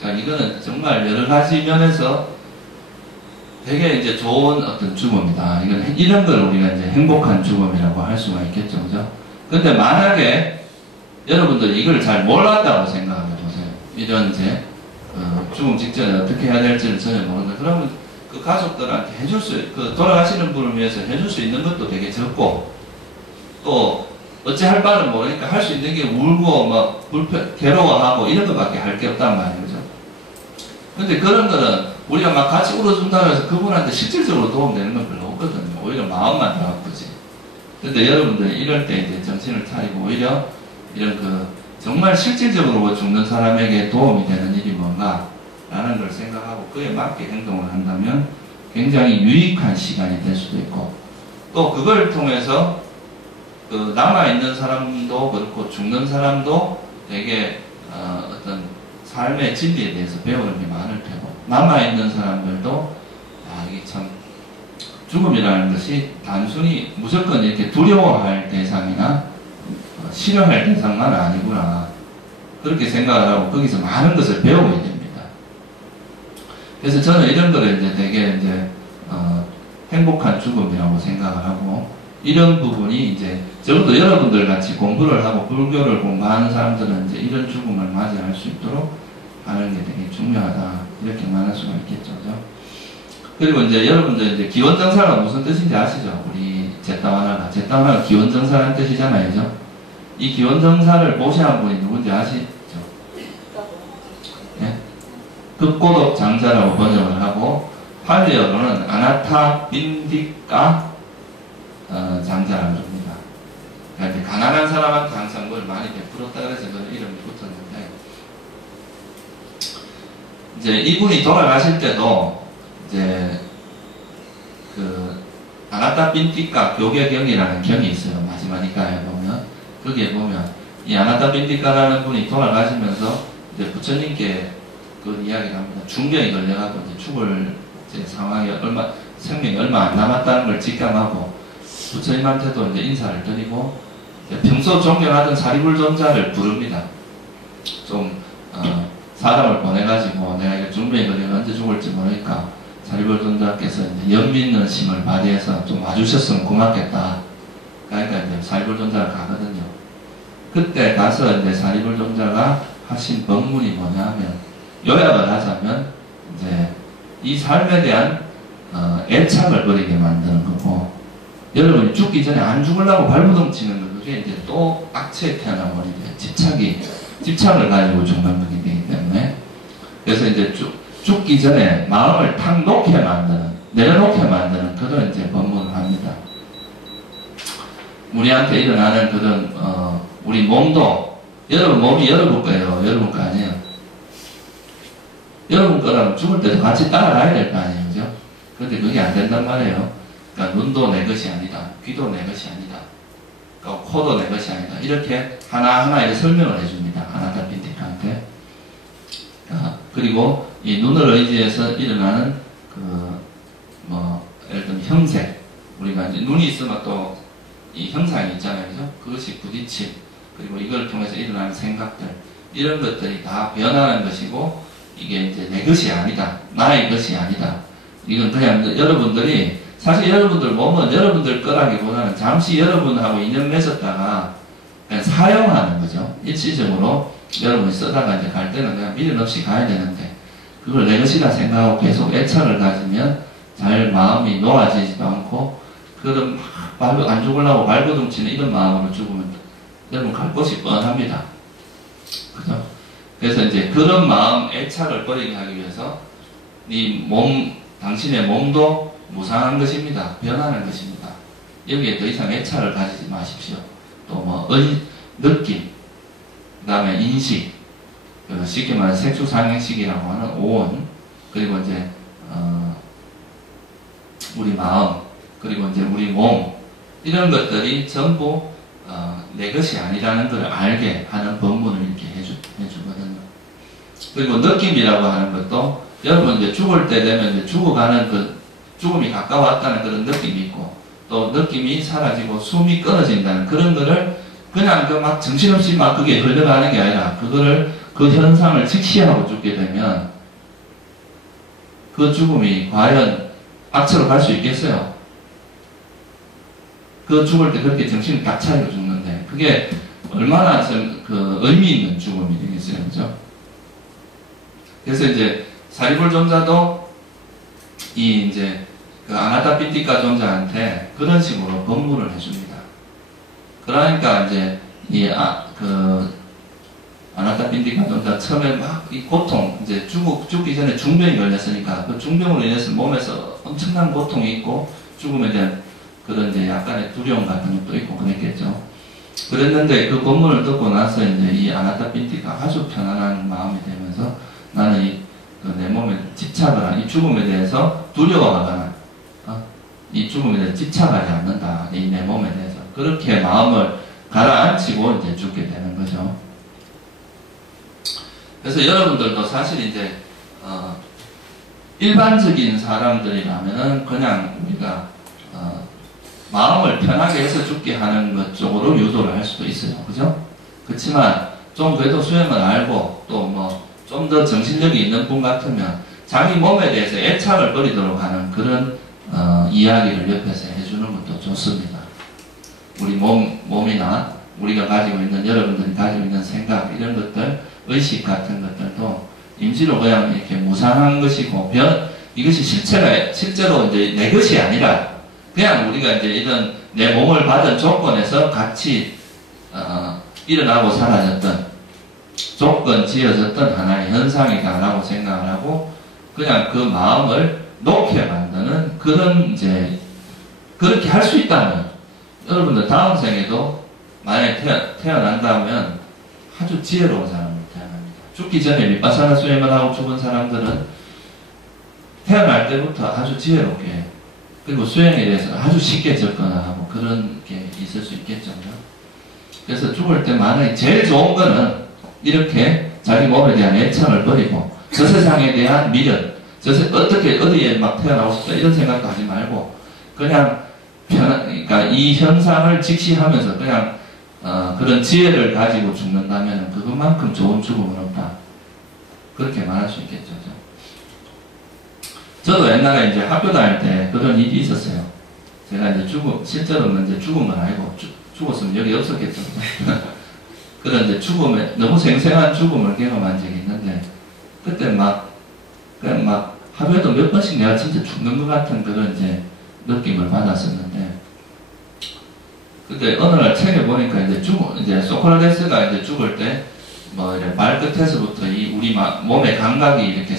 그러니까 이거는 정말 여러 가지 면에서 되게 이제 좋은 어떤 죽음이다. 이런 걸 우리가 이제 행복한 죽음이라고 할 수가 있겠죠. 그죠? 근데 만약에 여러분들이 이걸 잘 몰랐다고 생각해 보세요. 이런 이제 죽음 직전에 어떻게 해야 될지를 전혀 모르는데 그러면 그 가족들한테 돌아가시는 분을 위해서 해줄 수 있는 것도 되게 적고 또 어찌 할 바를 모르니까 할 수 있는 게 울고 막 괴로워하고 이런 것밖에 할 게 없단 말이에요. 그죠? 근데 그런 거는 우리가 막 같이 울어준다고 해서 그분한테 실질적으로 도움되는 건 별로 없거든요. 오히려 마음만 더 아프지. 근데 여러분들 이럴 때 이제 정신을 차리고 오히려 이런 정말 실질적으로 죽는 사람에게 도움이 되는 일이 뭔가 라는 걸 생각하고 그에 맞게 행동을 한다면 굉장히 유익한 시간이 될 수도 있고 또 그걸 통해서 남아있는 사람도 그렇고 죽는 사람도 되게 어떤 삶의 진리에 대해서 배우는 게 많을 테고 남아있는 사람들도 이게 참 죽음이라는 것이 단순히 무조건 이렇게 두려워할 대상이나 싫어할 대상만 아니구나 그렇게 생각을 하고 거기서 많은 것을 배우게 됩니다. 그래서 저는 이런 거를 이제 되게 이제 행복한 죽음이라고 생각을 하고 이런 부분이 이제 적어도 여러분들 같이 공부를 하고 불교를 공부하는 사람들은 이제 이런 죽음을 맞이할 수 있도록 하는 게 되게 중요하다 이렇게 말할 수가 있겠죠. 그죠? 그리고 이제 여러분들 이제 기원정사가 무슨 뜻인지 아시죠? 우리 제타와나가 기원정사라는 뜻이잖아요. 그죠? 이 기원정사를 모시한 분이 누군지 아시죠? 예? 흑고독 장자라고 번역을 하고 팔리어로는 아나타 빈디까 장자라고 합니다. 그러니까 가난한 사람한테 항상 뭘 많이 베풀었다 그래서 그런 이름이 붙었는데, 이제 이분이 돌아가실 때도 이제 그 아나타 빈디까 교계경이라는 경이 있어요. 마지막니까에 보면, 거기에 보면 이 아나타 빈디까라는 분이 돌아가시면서 이제 부처님께 그 이야기를 합니다. 중병이 걸려가지고 이제 죽을 이제 상황이 생명이 얼마 안 남았다는 걸 직감하고 부처님한테도 이제 인사를 드리고 이제 평소 존경하던 사리불존자를 부릅니다. 좀 사람을 보내가지고 내가 이거 중병이 걸리면 언제 죽을지 모르니까 사리불존자께서 이제 연민는 심을 발휘해서 좀 와주셨으면 고맙겠다. 그러니까 이제 사리불존자를 가거든요. 그때 가서 이제 사리불존자가 하신 법문이 뭐냐면, 요약을 하자면 이제 이 삶에 대한 애착을 버리게 만드는 거고, 여러분이 죽기 전에 안 죽으려고 발버둥 치는 거, 그게 이제 또 악체에 태어난 머리에 집착을 가지고 죽는 거기 때문에, 그래서 이제 죽기 전에 마음을 탁 놓게 만드는, 내려놓게 만드는 그런 이제 법문을 합니다. 우리한테 일어나는 그런 우리 몸도, 여러분 몸이 여러분 거예요. 여러분 거 아니에요. 여러분 거라면 죽을 때도 같이 따라가야 될 거 아니에요. 그죠? 그런데 그게 안 된단 말이에요. 그러니까 눈도 내 것이 아니다. 귀도 내 것이 아니다. 그러니까 코도 내 것이 아니다. 이렇게 하나하나 이렇게 설명을 해줍니다. 아나타 빈디카한테. 그리고 이 눈을 의지해서 일어나는 예를 들면 형색. 우리가 이제 눈이 있으면 또 이 형상이 있잖아요. 그죠? 그것이 부딪힘. 그리고 이걸 통해서 일어나는 생각들. 이런 것들이 다 변하는 것이고, 이게 이제 내 것이 아니다. 나의 것이 아니다. 이건 그냥 여러분들이, 사실 여러분들 몸은 여러분들 거라기보다는 잠시 여러분하고 인연 맺었다가 그냥 사용하는 거죠. 일시적으로 여러분이 쓰다가 이제 갈 때는 그냥 미련 없이 가야 되는데, 그걸 내 것이라 생각하고 계속 애착을 가지면 잘 마음이 놓아지지도 않고, 그런 안 죽으려고 발버둥 치는 이런 마음으로 죽으면 여러분 갈 곳이 뻔합니다. 그죠? 그래서 이제 그런 마음 애착을 버리게 하기 위해서 당신의 몸도 무상한 것입니다. 변하는 것입니다. 여기에 더 이상 애착을 가지지 마십시오. 또 느낌, 그 다음에 인식, 쉽게 말해 색수상행식이라고 하는 오온, 그리고 이제 우리 마음, 그리고 이제 우리 몸, 이런 것들이 전부 내 것이 아니라는 걸 알게 하는 법문을 이렇게 해주거든요. 그리고 느낌이라고 하는 것도, 여러분 이제 죽을 때 되면 이제 죽어가는 죽음이 가까웠다는 그런 느낌이 있고, 또 느낌이 사라지고 숨이 끊어진다는 그런 거를 그냥 막 정신없이 막 그게 흘러가는 게 아니라, 그 현상을 직시하고 죽게 되면 그 죽음이 과연 악처로 갈 수 있겠어요? 그 죽을 때 그렇게 정신을 딱 차리고 죽는데, 그게 얼마나 의미 있는 죽음이 되겠어요. 그죠? 그래서 이제 사리불존자도 이제 아나타 빈디까 존자한테 그런 식으로 법문을 해줍니다. 그러니까 이제 아나타 빈디까 존자 처음에 막 이 고통, 이제 죽기 전에 중병이 걸렸으니까 그 중병으로 인해서 몸에서 엄청난 고통이 있고, 죽음에 대한 그런 이제 약간의 두려움 같은 것도 있고 그랬겠죠. 그랬는데 그 법문을 듣고 나서 이제 이 아나타 빈디가 아주 편안한 마음이 되면서, 나는 내 몸에 집착을 이 죽음에 대해서 두려워하거나 이 죽음에 대해서 집착하지 않는다. 이 내 몸에 대해서 그렇게 마음을 가라앉히고 이제 죽게 되는 거죠. 그래서 여러분들도 사실 이제 일반적인 사람들이라면은 그냥 우리가 마음을 편하게 해서 죽게 하는 것 쪽으로 유도를 할 수도 있어요. 그죠? 그렇지만 좀 그래도 수행을 알고 또 좀 더 정신력이 있는 분 같으면 자기 몸에 대해서 애착을 버리도록 하는 그런 이야기를 옆에서 해주는 것도 좋습니다. 우리 몸이나 우리가 가지고 있는, 여러분들이 가지고 있는 생각, 이런 것들, 의식 같은 것들도 임시로 그냥 이렇게 무상한 것이고, 이것이 실제로 이제 내 것이 아니라, 그냥 우리가 이제 이런 내 몸을 받은 조건에서 같이 일어나고 사라졌던 조건 지어졌던 하나의 현상이다라고 생각을 하고 그냥 그 마음을 놓게 만드는 그런 이제 그렇게 할 수 있다면 여러분들 다음 생에도 만약에 태어난다면 아주 지혜로운 사람으로 태어납니다. 죽기 전에 밑바사나 수행을 하고 죽은 사람들은 태어날 때부터 아주 지혜롭게 그리고 수행에 대해서 아주 쉽게 접근하고 그런 게 있을 수 있겠죠. 그래서 죽을 때 만약에 제일 좋은 거는 이렇게 자기 몸에 대한 애착을 버리고 저 세상에 대한 미련 어떻게 어디에 막 태어나고 싶다 이런 생각도 하지 말고 그냥 그러니까 이 현상을 직시하면서 그냥 그런 지혜를 가지고 죽는다면 그것만큼 좋은 죽음은 없다. 그렇게 말할 수 있겠죠. 저도 옛날에 이제 학교 다닐 때 그런 일이 있었어요. 제가 이제 실제로는 이제 죽은 건 아니고 죽었으면 여기 없었겠죠. 그런 이제 죽음에 너무 생생한 죽음을 경험한 적이 있는데 그때 그냥 막 하루에도 몇 번씩 내가 진짜 죽는 것 같은 그런 이제 느낌을 받았었는데 그때 어느 날 책에 보니까 이제 소크라테스가 이제 죽을 때 뭐 이렇게 발끝에서부터 우리 몸의 감각이 이렇게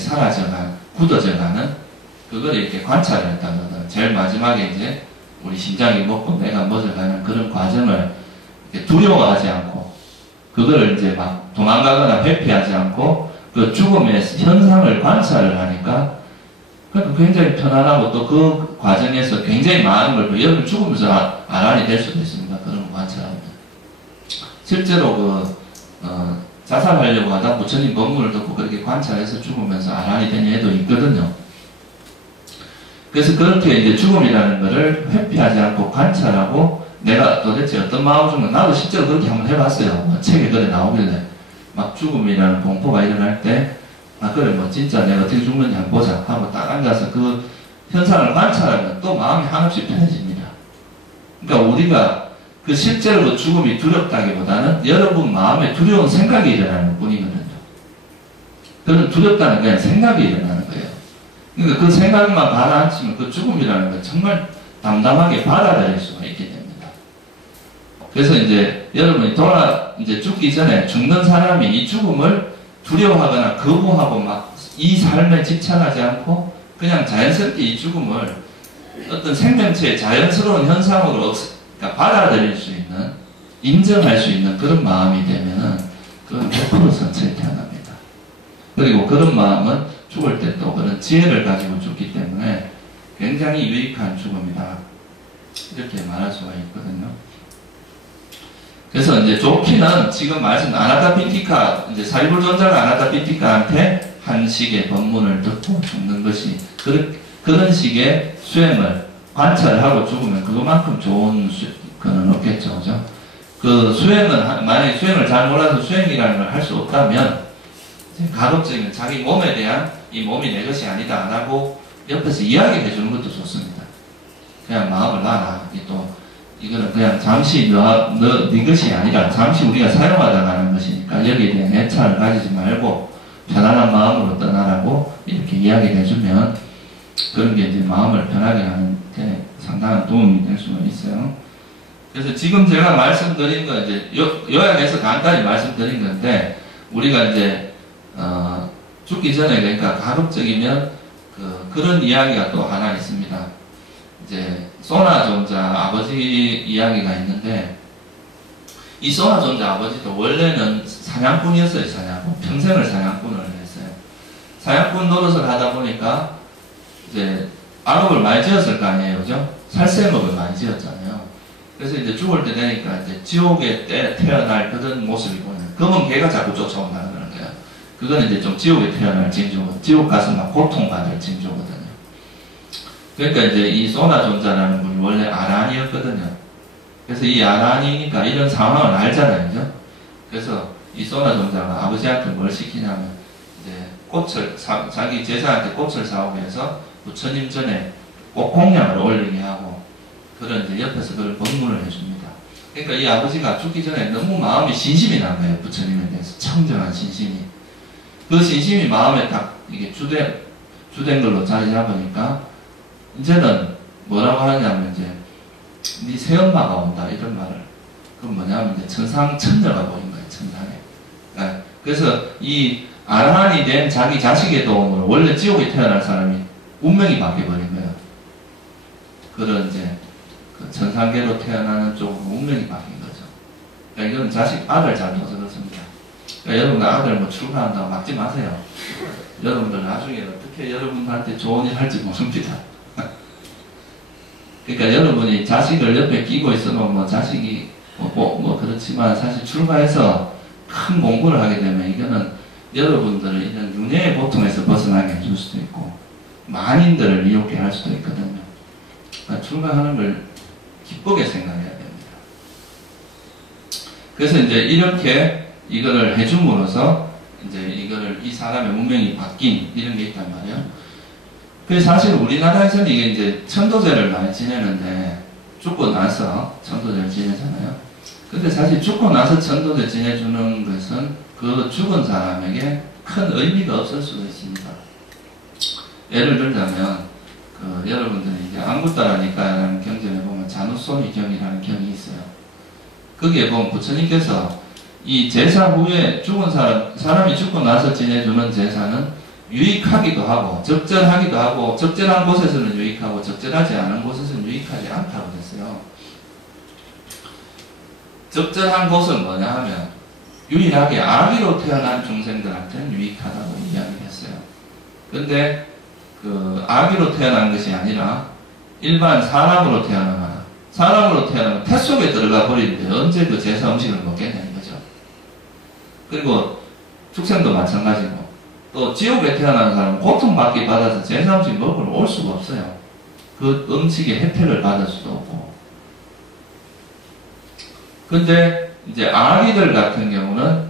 굳어져가는 그걸 이렇게 관찰을 했다거든. 제일 마지막에 이제 우리 심장이 먹고 내가 멎어가는 그런 과정을 두려워하지 않고 그거를 이제 막 도망가거나 회피하지 않고 그 죽음의 현상을 관찰을 하니까 굉장히 편안하고 또 그 과정에서 굉장히 많은 걸 여러분 죽으면서 알아니 될 수도 있습니다. 그런 거 관찰하면 실제로 자살하려고 하다 부처님 법문을 듣고 그렇게 관찰해서 죽으면서 알아니 된 애도 있거든요. 그래서 그렇게 이제 죽음이라는 것을 회피하지 않고 관찰하고 내가 도대체 어떤 마음 중에 나도 실제로 그렇게 한번 해봤어요. 책에 그래 나오길래 막 죽음이라는 공포가 일어날 때 그래 뭐 진짜 내가 어떻게 죽는지 한번 보자 하고 딱 앉아서 그 현상을 관찰하면 또 마음이 한없이 편해집니다. 그러니까 우리가 그 실제로 그 죽음이 두렵다기보다는 여러분 마음에 두려운 생각이 일어나는 뿐이거든요. 그런 두렵다는 그냥 생각이 일어나는 거예요. 그러니까 그 생각만 가라앉히면 그 죽음이라는 걸 정말 담담하게 받아들일 수가 있게 됩니다. 그래서 이제 여러분이 이제 죽기 전에 죽는 사람이 이 죽음을 두려워하거나 거부하고 막 이 삶에 집착하지 않고 그냥 자연스럽게 이 죽음을 어떤 생명체의 자연스러운 현상으로 그러니까 받아들일 수 있는, 인정할 수 있는 그런 마음이 되면은 그건 100% 선체에 태어납니다. 그리고 그런 마음은 죽을 때 또 그런 지혜를 가지고 죽기 때문에 굉장히 유익한 죽음이다. 이렇게 말할 수가 있거든요. 그래서 이제 좋기는 지금 말씀 아나타피티카, 이제 사리불존자가 아나타피티카한테 한 식의 법문을 듣고 죽는 것이 그런 식의 수행을 관찰하고 죽으면 그것만큼 좋은 그는 없겠죠. 그죠? 그 수행은, 만약에 수행을 잘 몰라서 수행이라는 걸 할 수 없다면, 가급적이면 자기 몸에 대한 이 몸이 내 것이 아니다 안 하고 옆에서 이야기해 주는 것도 좋습니다. 그냥 마음을 놔라. 이거는 그냥 잠시 네 것이 아니라 잠시 우리가 사용하다 가는 것이니까 여기에 대한 애착을 가지지 말고 편안한 마음으로 떠나라고 이렇게 이야기를 해주면 그런 게 이제 마음을 편하게 하는 데 상당한 도움이 될 수가 있어요. 그래서 지금 제가 말씀드린 건 이제 요약해서 간단히 말씀드린 건데 우리가 이제 죽기 전에 그러니까 가급적이면 그런 이야기가 또 하나 있습니다. 이제 소나존자 아버지 이야기가 있는데 이 소나존자 아버지도 원래는 사냥꾼이었어요. 사냥꾼. 평생을 사냥꾼을 했어요. 사냥꾼 노릇을 하다 보니까 이제 악업을 많이 지었을 거 아니에요. 그죠? 살생업을 많이 지었잖아요. 그래서 이제 죽을 때 되니까 이제 지옥에 태어날 그런 모습이 보이는 검은 개가 자꾸 쫓아온다는 거예요. 그건 이제 좀 지옥에 태어날 징조고 지옥 가서 막 고통받을 징조거든요. 그러니까 이제 이 소나존자라는 분이 원래 아란이었거든요. 그래서 이 아란이니까 이런 상황을 알잖아요. 그죠? 그래서 이 소나존자가 아버지한테 뭘 시키냐면 이제 자기 제자한테 꽃을 사오게 해서 부처님 전에 꽃공양을 올리게 하고 그런 이제 옆에서 그걸 법문을 해줍니다. 그러니까 이 아버지가 죽기 전에 너무 마음이 신심이 난 거예요. 부처님에 대해서 청정한 신심이. 그 신심이 마음에 딱 이게 주된 걸로 자리 잡으니까 이제는 뭐라고 하냐면 이제 네 새엄마가 온다 이런 말을. 그건 뭐냐면 이제 천상천녀가 보인 거예요. 천상에. 그러니까 그래서 이 아란이 된 자기 자식의 도움으로 원래 지옥에 태어날 사람이 운명이 바뀌어버린 거예요. 그런 이제 그 천상계로 태어나는 쪽으로 운명이 바뀐 거죠. 그러니까 이건 자식 아들 잘못해서 그렇습니다. 그러니까 여러분 아들 뭐 출가한다고 막지 마세요. 여러분들 나중에 어떻게 여러분한테 좋은 일 할지 모릅니다. 그러니까 여러분이 자식을 옆에 끼고 있어도 뭐 자식이 뭐 그렇지만 사실 출가해서 큰 공부를 하게 되면 이거는 여러분들을 이런 윤회의 고통에서 벗어나게 해줄 수도 있고 만인들을 이롭게 할 수도 있거든요. 그러니까 출가하는 걸 기쁘게 생각해야 됩니다. 그래서 이제 이렇게 이거를 해줌으로써 이제 이거를 이 사람의 운명이 바뀐 이런 게 있단 말이에요. 그래서 사실 우리나라에서는 이게 이제 천도제를 많이 지내는데 죽고 나서 천도제를 지내잖아요. 근데 사실 죽고 나서 천도제 지내주는 것은 그 죽은 사람에게 큰 의미가 없을 수도 있습니다. 예를 들자면 그 여러분들이 이제 안굿다라니까라는 경전에 보면 잔우소미경이라는 경이 있어요. 거기에 보면 부처님께서 이 제사 후에 죽은 사람이 죽고 나서 지내주는 제사는 유익하기도 하고 적절하기도 하고 적절한 곳에서는 유익하고 적절하지 않은 곳에서는 유익하지 않다고 했어요. 적절한 곳은 뭐냐 하면 유일하게 아기로 태어난 중생들한테는 유익하다고 이야기를 했어요. 근데 그 아기로 태어난 것이 아니라 일반 사람으로 태어나거나 사람으로 태어나면 태 속에 들어가 버리는데 언제 그 제사 음식을 먹겠냐는 거죠. 그리고 축생도 마찬가지고 또 지옥에 태어난 사람은 고통받기 받아서 제사 음식 먹으러 올 수가 없어요. 그 음식의 혜택을 받을 수도 없고. 근데 이제 아기들 같은 경우는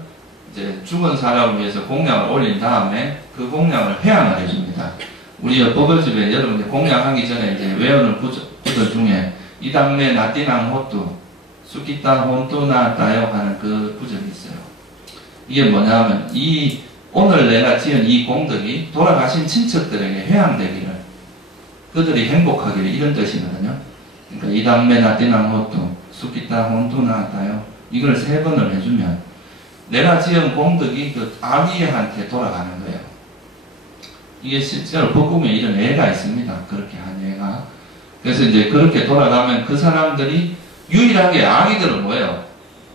이제 죽은 사람을 위해서 공양을 올린 다음에 그 공양을 회양을 해줍니다. 우리 법을집에 여러분들 공양하기 전에 이제 외우는 구절 중에 이당내 나띠낭 호뚜 수기따 혼뚜나 따요 하는 그 구절이 있어요. 이게 뭐냐 하면 이 오늘 내가 지은 이 공덕이 돌아가신 친척들에게 회양되기를 그들이 행복하기를 이런 뜻이거든요. 그러니까 이당내 나띠낭 호뚜 수기따 혼뚜나 따요 이걸 3번을 해주면 내가 지은 공덕이 그 아기한테 돌아가는 거예요. 이게 실제로 법국에 이런 예가 있습니다. 그렇게 한 예가. 그래서 이제 그렇게 돌아가면 그 사람들이 유일하게 아기들은 뭐예요?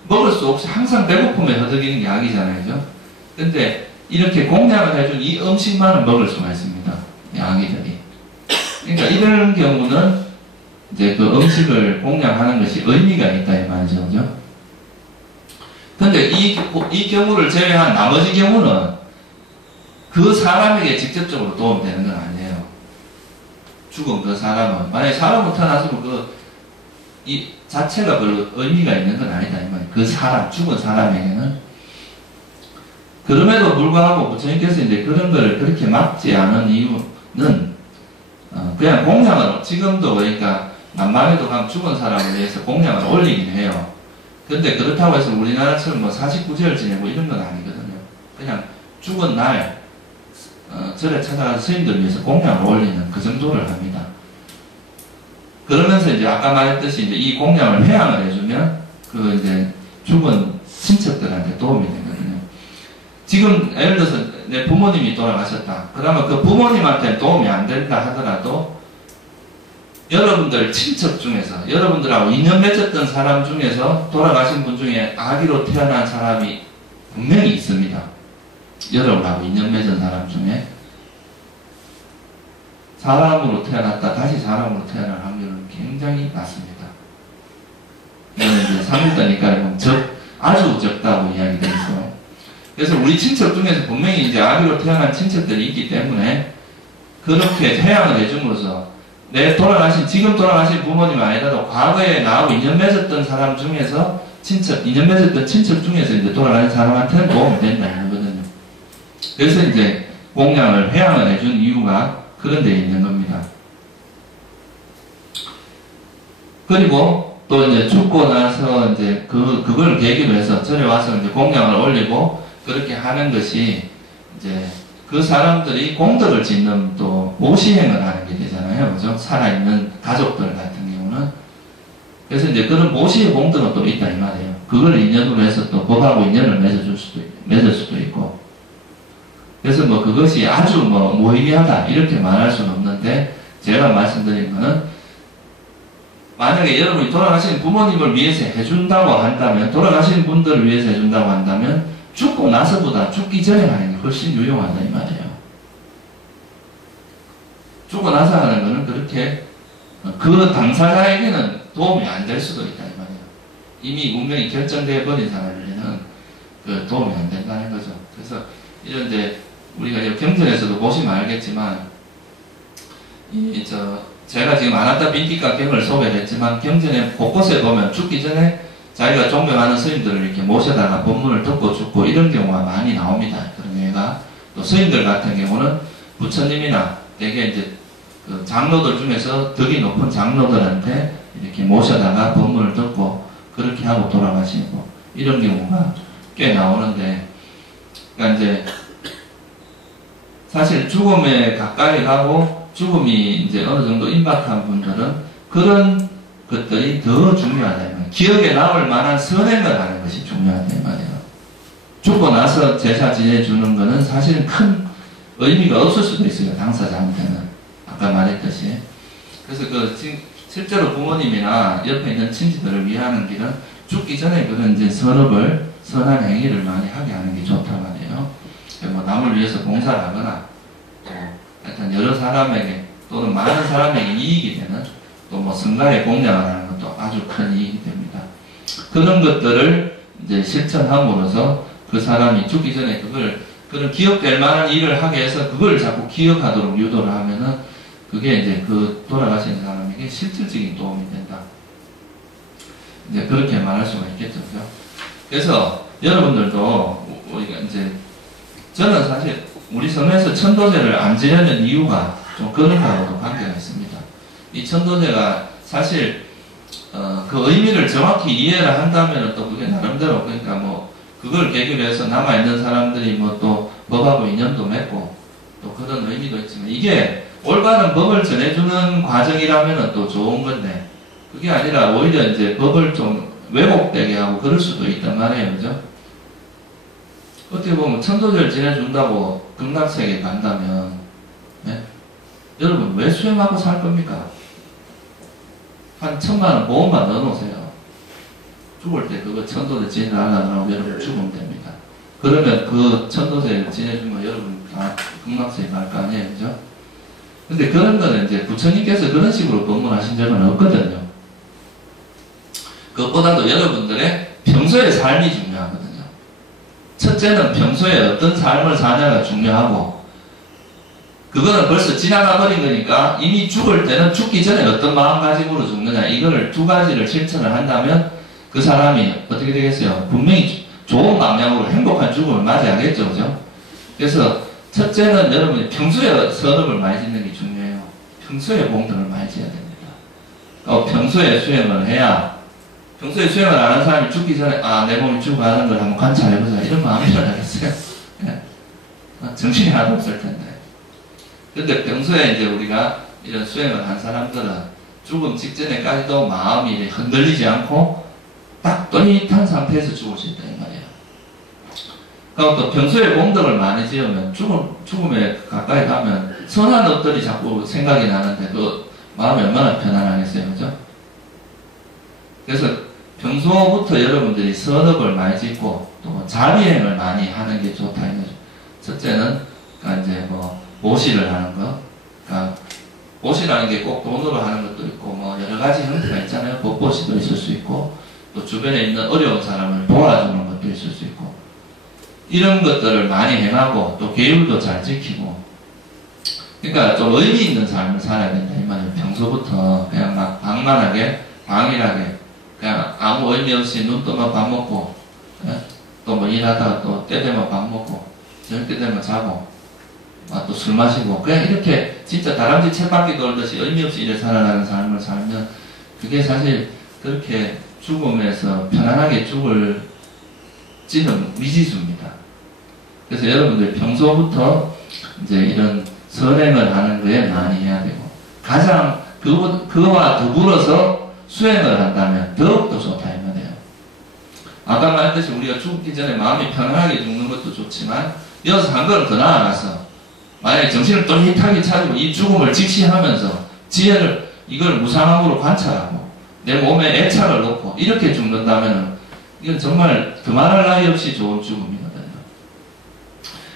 먹을 수 없이 항상 배고픔에 허덕이는 게 아기잖아요. 그죠? 근데 이렇게 공양을 해준 이 음식만은 먹을 수가 있습니다. 이 아기들이. 그러니까 이런 경우는 이제 그 음식을 공양하는 것이 의미가 있다 이 말이죠. 그죠? 근데 이 경우를 제외한 나머지 경우는 그 사람에게 직접적으로 도움되는 건 아니에요. 죽은 그 사람은. 만약에 사람으로 태어났으면 이 자체가 별로 의미가 있는 건 아니다. 이 말이에요. 그 사람, 죽은 사람에게는. 그럼에도 불구하고 부처님께서 이제 그런 거를 그렇게 막지 않은 이유는, 그냥 공양을, 지금도 그러니까 남방에도 가면 죽은 사람을 위해서 공양을 올리긴 해요. 근데 그렇다고 해서 우리나라처럼 뭐 49제를 지내고 이런 건 아니거든요. 그냥 죽은 날, 절에 찾아가서 스님들 위해서 공양을 올리는 그 정도를 합니다. 그러면서 이제 아까 말했듯이 이제 이 공양을 회양을 해주면 그 이제 죽은 친척들한테 도움이 되거든요. 지금 예를 들어서 내 부모님이 돌아가셨다. 그러면 그 부모님한테 도움이 안 된다 하더라도 여러분들 친척 중에서 여러분들하고 인연 맺었던 사람 중에서 돌아가신 분 중에 아기로 태어난 사람이 분명히 있습니다. 여러분하고 인연 맺은 사람 중에 사람으로 태어났다 다시 사람으로 태어날 확률은 굉장히 낮습니다. 이거는 이제 삼일다니까 아주 적다고 이야기되어 있어요. 그래서 우리 친척 중에서 분명히 이제 아기로 태어난 친척들이 있기 때문에 그렇게 회양을 해줌으로써 지금 돌아가신 부모님 아니라도 과거에 나하고 인연 맺었던 사람 중에서 인연 맺었던 친척 중에서 이제 돌아가신 사람한테는 도움이 된다 이거거든요. 그래서 이제 공양을 회양을 해준 이유가 그런 데 있는 겁니다. 그리고 또 이제 죽고 나서 이제 그걸 계기로 해서 절에 와서 이제 공양을 올리고 그렇게 하는 것이 이제 그 사람들이 공덕을 짓는 또 모시행을 하는 게 되잖아요. 그죠? 살아있는 가족들 같은 경우는. 그래서 이제 그런 모시의 공덕은 또 있다 이 말이에요. 그걸 인연으로 해서 또 법하고 인연을 맺을 수도 있고. 그래서 뭐 그것이 아주 뭐 무의미하다 이렇게 말할 수는 없는데, 제가 말씀드린 거는 만약에 여러분이 돌아가신 부모님을 위해서 해준다고 한다면, 돌아가신 분들을 위해서 해준다고 한다면 죽고 나서보다 죽기 전에 하는 게 훨씬 유용하다 이 말이에요. 죽고 나서 하는 거는 그렇게 그 당사자에게는 도움이 안 될 수도 있다 이 말이에요. 이미 운명이 결정되어 버린 사람에게는 그 도움이 안 된다는 거죠. 그래서 이런 이제 우리가 이제 경전에서도 보시면 알겠지만, 제가 지금 아나타 빈티카 경을 소개했지만, 경전에 곳곳에 보면 죽기 전에 자기가 존경하는 스님들을 이렇게 모셔다가 법문을 듣고 죽고 이런 경우가 많이 나옵니다. 그런 예가. 또 스님들 같은 경우는 부처님이나 대개 이제 그 장로들 중에서 덕이 높은 장로들한테 이렇게 모셔다가 법문을 듣고 그렇게 하고 돌아가시고 이런 경우가 꽤 나오는데, 그러니까 이제 사실 죽음에 가까이 가고 죽음이 이제 어느 정도 임박한 분들은 그런 것들이 더 중요하다. 기억에 남을 만한 선행을 하는 것이 중요하다 이 말이에요. 죽고 나서 제사 지내주는 거는 사실은 큰 의미가 없을 수도 있어요. 당사자한테는. 아까 말했듯이. 그래서 실제로 부모님이나 옆에 있는 친지들을 위하는 길은 죽기 전에 그런 이제 선한 행위를 많이 하게 하는 게 좋단 말이에요. 뭐 남을 위해서 봉사를 하거나, 또 하여튼 여러 사람에게 또는 많은 사람에게 이익이 되는, 또 뭐 성가에 공양을 하는 것도 아주 큰 이익이 됩니다. 그런 것들을 이제 실천함으로써 그 사람이 죽기 전에 그런 기억될 만한 일을 하게 해서 그걸 자꾸 기억하도록 유도를 하면은 그게 이제 그 돌아가신 사람에게 실질적인 도움이 된다. 이제 그렇게 말할 수가 있겠죠. 그죠? 그래서 여러분들도 우리가 이제 저는 사실 우리 성에서 천도제를 안 지내는 이유가 좀 그런 거하고도 관계가 있습니다. 이 천도제가 사실 그 의미를 정확히 이해를 한다면 또 그게 나름대로, 그러니까 뭐 그걸 계기로 해서 남아있는 사람들이 뭐 또 법하고 인연도 맺고 또 그런 의미도 있지만, 이게 올바른 법을 전해주는 과정이라면 또 좋은 건데, 그게 아니라 오히려 이제 법을 좀 왜곡되게 하고 그럴 수도 있단 말이에요. 그죠? 어떻게 보면 천도제를 지내준다고 극락세계에 간다면, 네? 여러분 왜 수행하고 살 겁니까? 한 1000만원 보험만 넣어놓으세요. 죽을 때 그거 천도제 지내라고 여러분 죽으면 됩니다. 그러면 그 천도제 지내주면 여러분 다 극락세계 갈 거 아니에요. 그죠? 근데 그런 거는 이제 부처님께서 그런 식으로 법문하신 적은 없거든요. 그것보다도 여러분들의 평소의 삶이 중요하거든요. 첫째는 평소에 어떤 삶을 사냐가 중요하고, 그거는 벌써 지나가 버린 거니까 이미 죽을 때는 죽기 전에 어떤 마음가짐으로 죽느냐, 이거를 두 가지를 실천을 한다면 그 사람이 어떻게 되겠어요? 분명히 좋은 방향으로 행복한 죽음을 맞이하겠죠. 그죠? 그래서 첫째는 여러분이 평소에 선업을 많이 짓는 게 중요해요. 평소에 공덕을 많이 지어야 됩니다. 평소에 수행을 해야, 평소에 수행을 안 하는 사람이 죽기 전에 내 몸이 죽어가는 걸 한번 관찰해보자 이런 마음이 일어나겠어요? 네. 정신이 하나도 없을 텐데. 근데 평소에 이제 우리가 이런 수행을 한 사람들은 죽음 직전에까지도 마음이 흔들리지 않고 딱 또릿한 상태에서 죽을 수 있다 이 말이에요. 그리고 또 평소에 공덕을 많이 지으면 죽음에 가까이 가면 선한 것들이 자꾸 생각이 나는데 그 마음이 얼마나 편안하겠어요. 그죠? 그래서 평소부터 여러분들이 선업을 많이 짓고 또 자비행을 많이 하는 게 좋다 이거죠. 첫째는 그러니까 이제 뭐 보시를 하는 거, 그러니까 보시라는 게 꼭 돈으로 하는 것도 있고 뭐 여러 가지 형태가 있잖아요. 법보시도 있을 수 있고 또 주변에 있는 어려운 사람을 도와주는 것도 있을 수 있고, 이런 것들을 많이 행하고 또 계율도 잘 지키고, 그러니까 좀 의미 있는 삶을 살아야 된다 이 말이에요. 평소부터 그냥 막 방만하게 방일하게 그냥 아무 의미 없이 눈 뜨면 밥 먹고, 또 뭐 일하다가 또 때 되면 밥 먹고 저녁 때 되면 자고 또 술 마시고 그냥 이렇게 진짜 다람쥐 쳇바퀴 돌듯이 의미 없이 이래 살아가는 삶을 살면 그게 사실 그렇게 죽음에서 편안하게 죽을 지는 미지수입니다. 그래서 여러분들 평소부터 이제 이런 선행을 하는 거에 많이 해야 되고, 가장 그와 더불어서 수행을 한다면 더욱더 좋다 이 말이에요. 아까 말했듯이 우리가 죽기 전에 마음이 편안하게 죽는 것도 좋지만 여기서 한 걸음 더 나아가서 만약에 정신을 또렷하게 차리고 이 죽음을 직시하면서 지혜를 이걸 무상함으로 관찰하고 내 몸에 애착을 놓고 이렇게 죽는다면 이건 정말 그만할 나위 없이 좋은 죽음이거든요.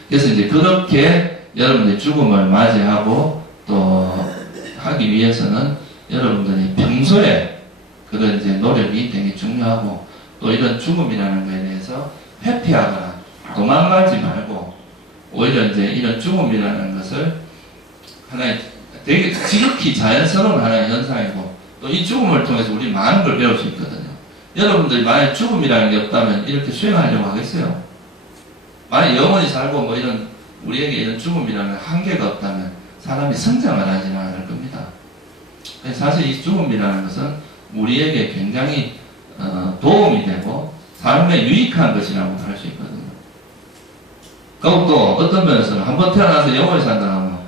그래서 이제 그렇게 여러분들이 죽음을 맞이하고 또 하기 위해서는 여러분들이 평소에 그런 이제 노력이 되게 중요하고 또 이런 죽음이라는 것에 대해서 회피하거나 도망가지 말고 오히려 이제 이런 죽음이라는 것을 하나의 되게 지극히 자연스러운 하나의 현상이고 또 이 죽음을 통해서 우리 많은 걸 배울 수 있거든요. 여러분들이 만약 죽음이라는 게 없다면 이렇게 수행하려고 하겠어요? 만약 영원히 살고 뭐 이런 우리에게 이런 죽음이라는 한계가 없다면 사람이 성장을 하지는 않을 겁니다. 사실 이 죽음이라는 것은 우리에게 굉장히 도움이 되고 삶에 유익한 것이라고 할 수 있거든요. 그것도 어떤 면에서는 한번 태어나서 영원히 산다면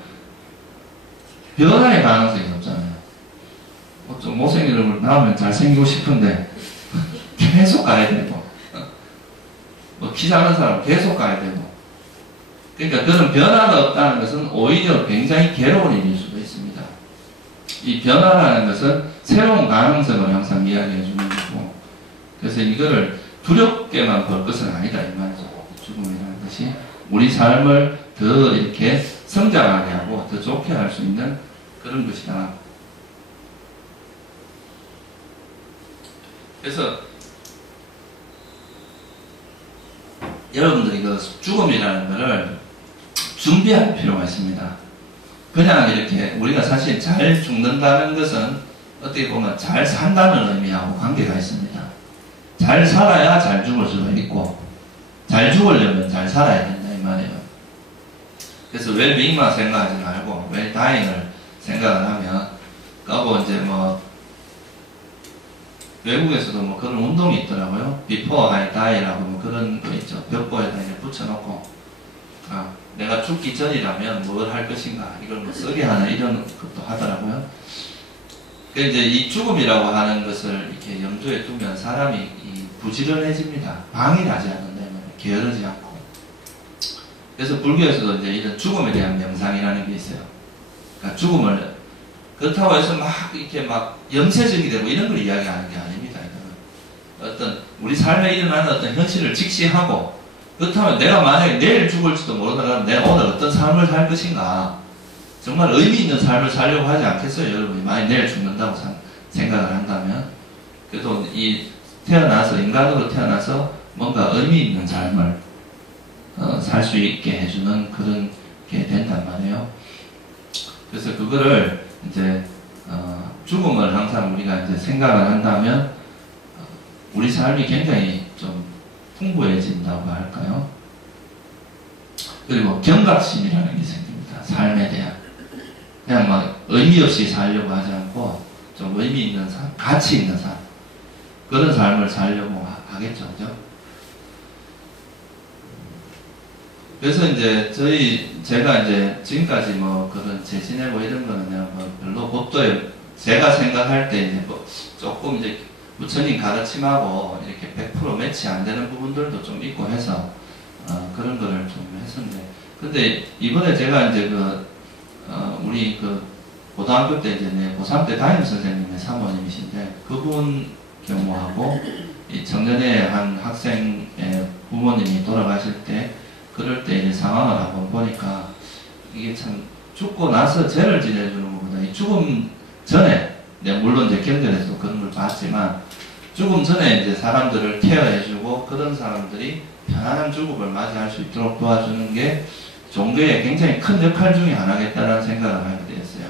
변화의 가능성이 없잖아요. 좀 못생긴 얼굴 나오면 잘생기고 싶은데 계속 가야 되고 뭐 키 작은 사람 계속 가야 되고 그러니까 그런 변화가 없다는 것은 오히려 굉장히 괴로운 일일 수도 있습니다. 이 변화라는 것은 새로운 가능성을 항상 이야기해 주는 거고 그래서 이거를 두렵게만 볼 것은 아니다 이 말이죠. 죽음이라는 것이 우리 삶을 더 이렇게 성장하게 하고 더 좋게 할 수 있는 그런 것이다. 그래서 여러분들이 그 죽음이라는 것을 준비할 필요가 있습니다. 그냥 이렇게 우리가 사실 잘 죽는다는 것은 어떻게 보면 잘 산다는 의미하고 관계가 있습니다. 잘 살아야 잘 죽을 수가 있고 잘 죽으려면 잘 살아야 된다 이 말이에요. 그래서 웰빙만 생각하지 말고 웰다잉을 생각을 하면 그거 이제 뭐 외국에서도 뭐 그런 운동이 있더라고요. Before I die라고 뭐 그런 거 있죠. 벽보에다 이렇게 붙여놓고 내가 죽기 전이라면 뭘 할 것인가 이걸 뭐 쓰게 하나 이런 것도 하더라고요. 그 이제 이 죽음이라고 하는 것을 이렇게 염두에 두면 사람이 부지런해집니다. 방일하지 않는다, 게으르지 않고. 그래서 불교에서도 이제 이런 죽음에 대한 명상이라는 게 있어요. 그러니까 죽음을 그렇다고 해서 막 이렇게 막 염세적이 되고 이런 걸 이야기하는 게 아닙니다. 이거는 어떤 우리 삶에 일어나는 어떤 현실을 직시하고 그렇다면 내가 만약에 내일 죽을지도 모르더라도 내가 오늘 어떤 삶을 살 것인가 정말 의미 있는 삶을 살려고 하지 않겠어요, 여러분이? 만약 내일 죽는다고 생각을 한다면 그래도 이 태어나서 인간으로 태어나서 뭔가 의미 있는 삶을 살 수 있게 해주는 그런 게 된단 말이에요. 그래서 그거를 이제 죽음을 항상 우리가 이제 생각을 한다면 우리 삶이 굉장히 좀 풍부해진다고 할까요? 그리고 경각심이라는 게 생깁니다. 삶에 대한 그냥 막 의미 없이 살려고 하지 않고 좀 의미 있는 삶, 가치 있는 삶 그런 삶을 살려고 하겠죠, 그죠? 그래서 이제 제가 이제 지금까지 뭐 그런 재지내고 이런 거는 그냥 뭐 별로 법도에 제가 생각할 때 이제 뭐 조금 이제 부처님 가르침하고 이렇게 100% 매치 안 되는 부분들도 좀 있고 해서 그런 거를 좀 했었는데 근데 이번에 제가 이제 우리 고등학교 때 이제 고3 때 담임 선생님의 사모님이신데 그분 경우하고 이 청년의 한 학생의 부모님이 돌아가실 때 그럴 때 이제 상황을 한번 보니까 이게 참 죽고 나서 죄를 지내주는 것보다 이 죽음 전에 물론 이제 경전에서도 그런 걸 봤지만 죽음 전에 이제 사람들을 케어해주고 그런 사람들이 편안한 죽음을 맞이할 수 있도록 도와주는 게 종교의 굉장히 큰 역할 중에 하나겠다라는 생각을 하게 되었어요.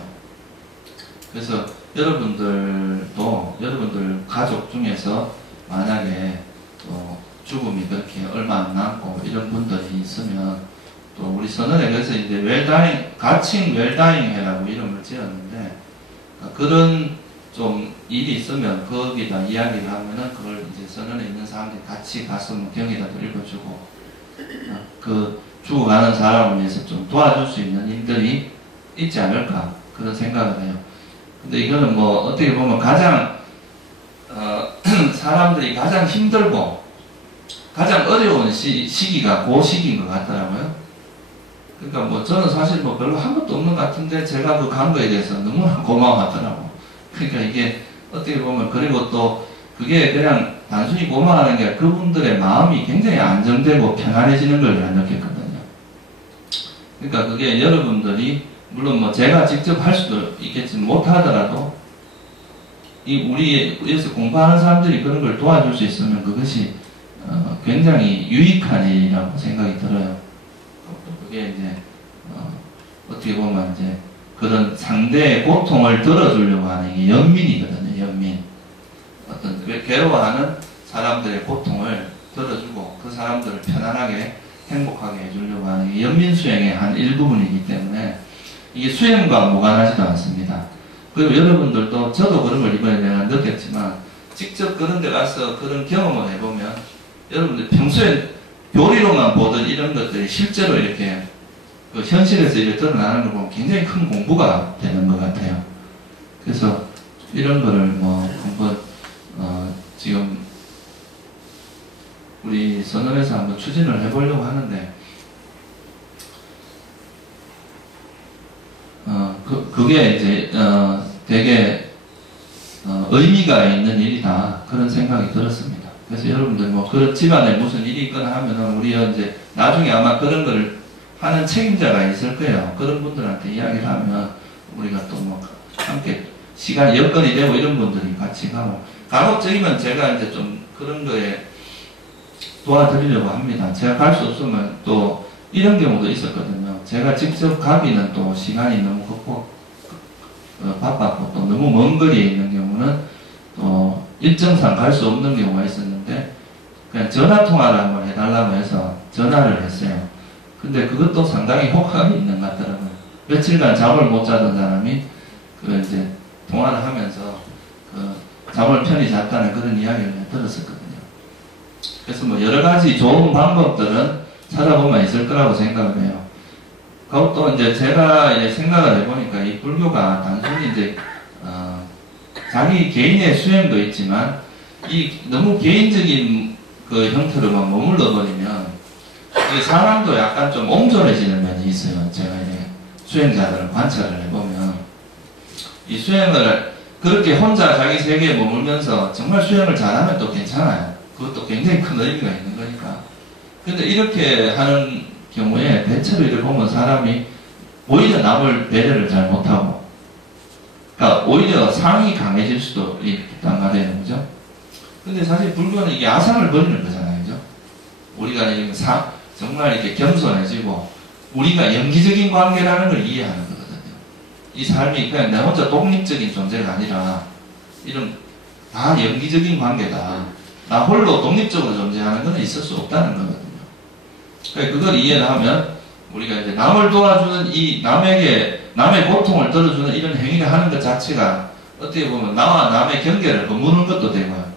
그래서 여러분들도 여러분들 가족 중에서 만약에 또 죽음이 그렇게 얼마 안 남고 이런 분들이 있으면 또 우리 선언에 그래서 이제 웰다잉, 가칭 웰다잉 해라고 이름을 지었는데 그런 좀 일이 있으면 거기다 이야기를 하면은 그걸 이제 선언에 있는 사람들이 같이 가서 뭐 경이라도 읽어주고 그 죽어가는 사람을 위해서 좀 도와줄 수 있는 일들이 있지 않을까 그런 생각을 해요. 근데 이거는 뭐 어떻게 보면 가장 사람들이 가장 힘들고 가장 어려운 시기가 그 시기인 것 같더라고요. 그러니까 뭐 저는 사실 뭐 별로 한 것도 없는 것 같은데 제가 그 간 거에 대해서 너무나 고마워하더라고. 그러니까 이게 어떻게 보면 그리고 또 그게 그냥 단순히 고마워하는 게 그분들의 마음이 굉장히 안정되고 편안해지는 걸 내가 느꼈거든요. 그러니까 그게 여러분들이 물론 뭐 제가 직접 할 수도 있겠지만 못하더라도 이 우리에서 공부하는 사람들이 그런 걸 도와줄 수 있으면 그것이 굉장히 유익한 일이라고 생각이 들어요. 그게 이제 어떻게 보면 이제 그런 상대의 고통을 들어주려고 하는 게 연민이거든요. 연민. 어떤 괴로워하는 사람들의 고통을 들어주고 그 사람들을 편안하게 행복하게 해주려고 하는 게 연민 수행의 한 일부분이기 때문에 이게 수행과 무관하지도 않습니다. 그리고 여러분들도 저도 그런 걸 이번에 내가 느꼈지만 직접 그런 데 가서 그런 경험을 해보면 여러분들 평소에 교리로만 보던 이런 것들이 실제로 이렇게 그 현실에서 이렇게 드러나는 걸 보면 굉장히 큰 공부가 되는 것 같아요. 그래서 이런 거를 뭐 한번 지금 우리 선언에서 한번 추진을 해보려고 하는데 그게 이제 되게 의미가 있는 일이다 그런 생각이 들었습니다. 그래서 여러분들 뭐 그런 집안에 무슨 일이 있거나 하면은 우리 이제 나중에 아마 그런 걸 하는 책임자가 있을 거예요. 그런 분들한테 이야기를 하면 우리가 또 뭐 함께 시간 여건이 되고 이런 분들이 같이 가고 가급적이면 제가 이제 좀 그런 거에 도와드리려고 합니다. 제가 갈 수 없으면 또 이런 경우도 있었거든요. 제가 직접 가기는 또 시간이 너무 바빴고 또 너무 먼 거리에 있는 경우는 또 일정상 갈 수 없는 경우가 있었는데 그냥 전화 통화를 한번 해달라고 해서 전화를 했어요. 근데 그것도 상당히 효과가 있는 것 같더라고요. 며칠간 잠을 못 자던 사람이 그 이제 통화를 하면서 그 잠을 편히 잤다는 그런 이야기를 들었었거든요. 그래서 뭐 여러 가지 좋은 방법들은 찾아보면 있을 거라고 생각을 해요. 그것도 이제 제가 이제 생각을 해보니까 이 불교가 단순히 이제 자기 개인의 수행도 있지만 이 너무 개인적인 그 형태로만 머물러 버리면 이 사람도 약간 좀 옹졸해지는 면이 있어요. 제가 이제 수행자들을 관찰을 해보면 이 수행을 그렇게 혼자 자기 세계에 머물면서 정말 수행을 잘하면 또 괜찮아요. 그것도 굉장히 큰 의미가 있는 거니까. 근데 이렇게 하는 경우에 대체로 이를 보면 사람이 오히려 남을 배려를 잘 못하고 그러니까 오히려 상이 강해질 수도 있단 말이에요. 그죠? 근데 사실 불교는 이게 아상을 버리는 거잖아요. 그죠? 우리가 정말 이렇게 겸손해지고 우리가 연기적인 관계라는 걸 이해하는 거거든요. 이 삶이 그냥 내 혼자 독립적인 존재가 아니라 이런 다 연기적인 관계다. 나 홀로 독립적으로 존재하는 건 있을 수 없다는 거거든요. 그러니까 그걸 이해를 하면 우리가 이제 남을 도와주는 이 남의 고통을 들어주는 이런 행위를 하는 것 자체가 어떻게 보면 나와 남의 경계를 거무는 것도 되고요.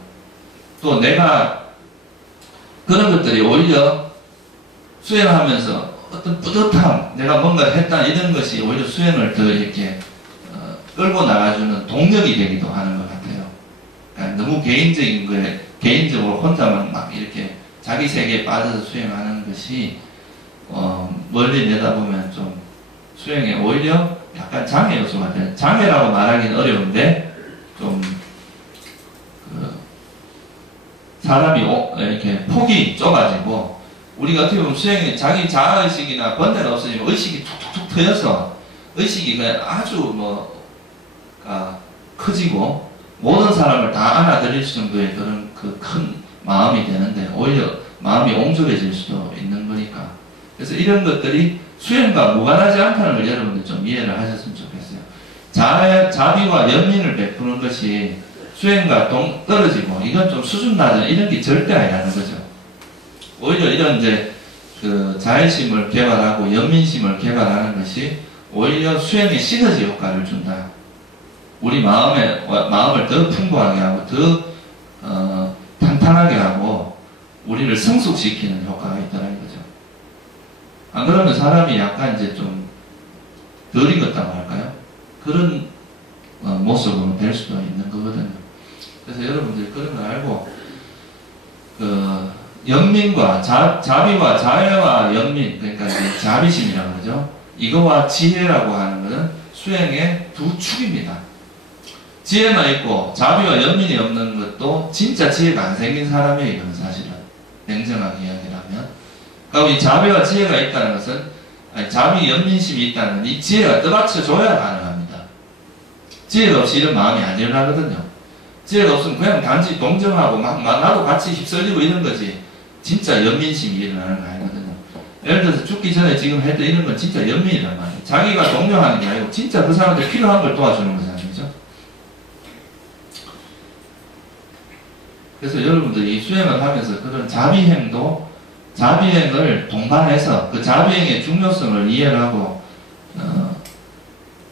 또 내가 그런 것들이 오히려 수행하면서 어떤 뿌듯함, 내가 뭔가를 했다 이런 것이 오히려 수행을 더 이렇게 끌고 나가주는 동력이 되기도 하는 것 같아요. 그러니까 너무 개인적인 거에 개인적으로 혼자만 막 이렇게 자기 세계에 빠져서 수행하는 것이 멀리 내다보면 좀 수행에 오히려 약간 장애 요소가 돼요. 장애라고 말하기는 어려운데 좀 사람이 이렇게 폭이 좁아지고 우리가 어떻게 보면 수행에 자기 자아의식이나 번뇌가 없어지면 의식이 툭툭툭 트여서 의식이 그냥 아주 커지고 모든 사람을 다 안아들일 정도의 그런 그 큰 마음이 되는데 오히려 마음이 옹졸해질 수도 있는 거니까. 그래서 이런 것들이 수행과 무관하지 않다는 걸 여러분들 좀 이해를 하셨으면 좋겠어요. 자비와 연민을 베푸는 것이 수행과 떨어지고 이건 좀 수준 낮은 이런 게 절대 아니라는 거죠. 오히려 이런 이제 그 자애심을 개발하고 연민심을 개발하는 것이 오히려 수행에 시너지 효과를 준다. 우리 마음을 더 풍부하게 하고 더 탄탄하게 하고 우리를 성숙시키는 효과가 있다는 거죠. 안 그러면 사람이 약간 이제 좀 덜 익었다고 할까요? 그런 모습으로 될 수도 있는 거거든요. 그래서 여러분들이 그런 걸 알고 영민과 자비와 자애와 영민, 그러니까 이제 자비심이라고 그러죠. 이거와 지혜라고 하는 것은 수행의 두 축입니다. 지혜만 있고 자비와 연민이 없는 것도 진짜 지혜가 안 생긴 사람이에요. 이건 사실은 냉정하게 이야기하면. 그러니까 이 자비와 지혜가 있다는 것은 자비, 연민심이 있다는 건 이 지혜가 떠받쳐줘야 가능합니다. 지혜가 없이 이런 마음이 안 일어나거든요. 지혜가 없으면 그냥 단지 동정하고 막 나도 같이 휩쓸리고 이런 거지 진짜 연민심이 일어나는 거 아니거든요. 예를 들어서 죽기 전에 지금 했던 이런 건 진짜 연민이란 말이에요. 자기가 동요하는 게 아니고 진짜 그 사람한테 필요한 걸 도와주는 거잖아요. 그죠? 그래서 여러분들이 수행을 하면서 그런 자비행을 동반해서 그 자비행의 중요성을 이해하고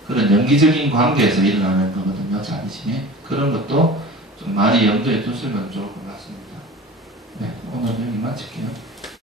그런 연기적인 관계에서 일어나는 거거든요. 자비심이. 그런 것도 좀 많이 염두에 두시면 좋을 것 같습니다. 네, 오늘 여기 마칠게요.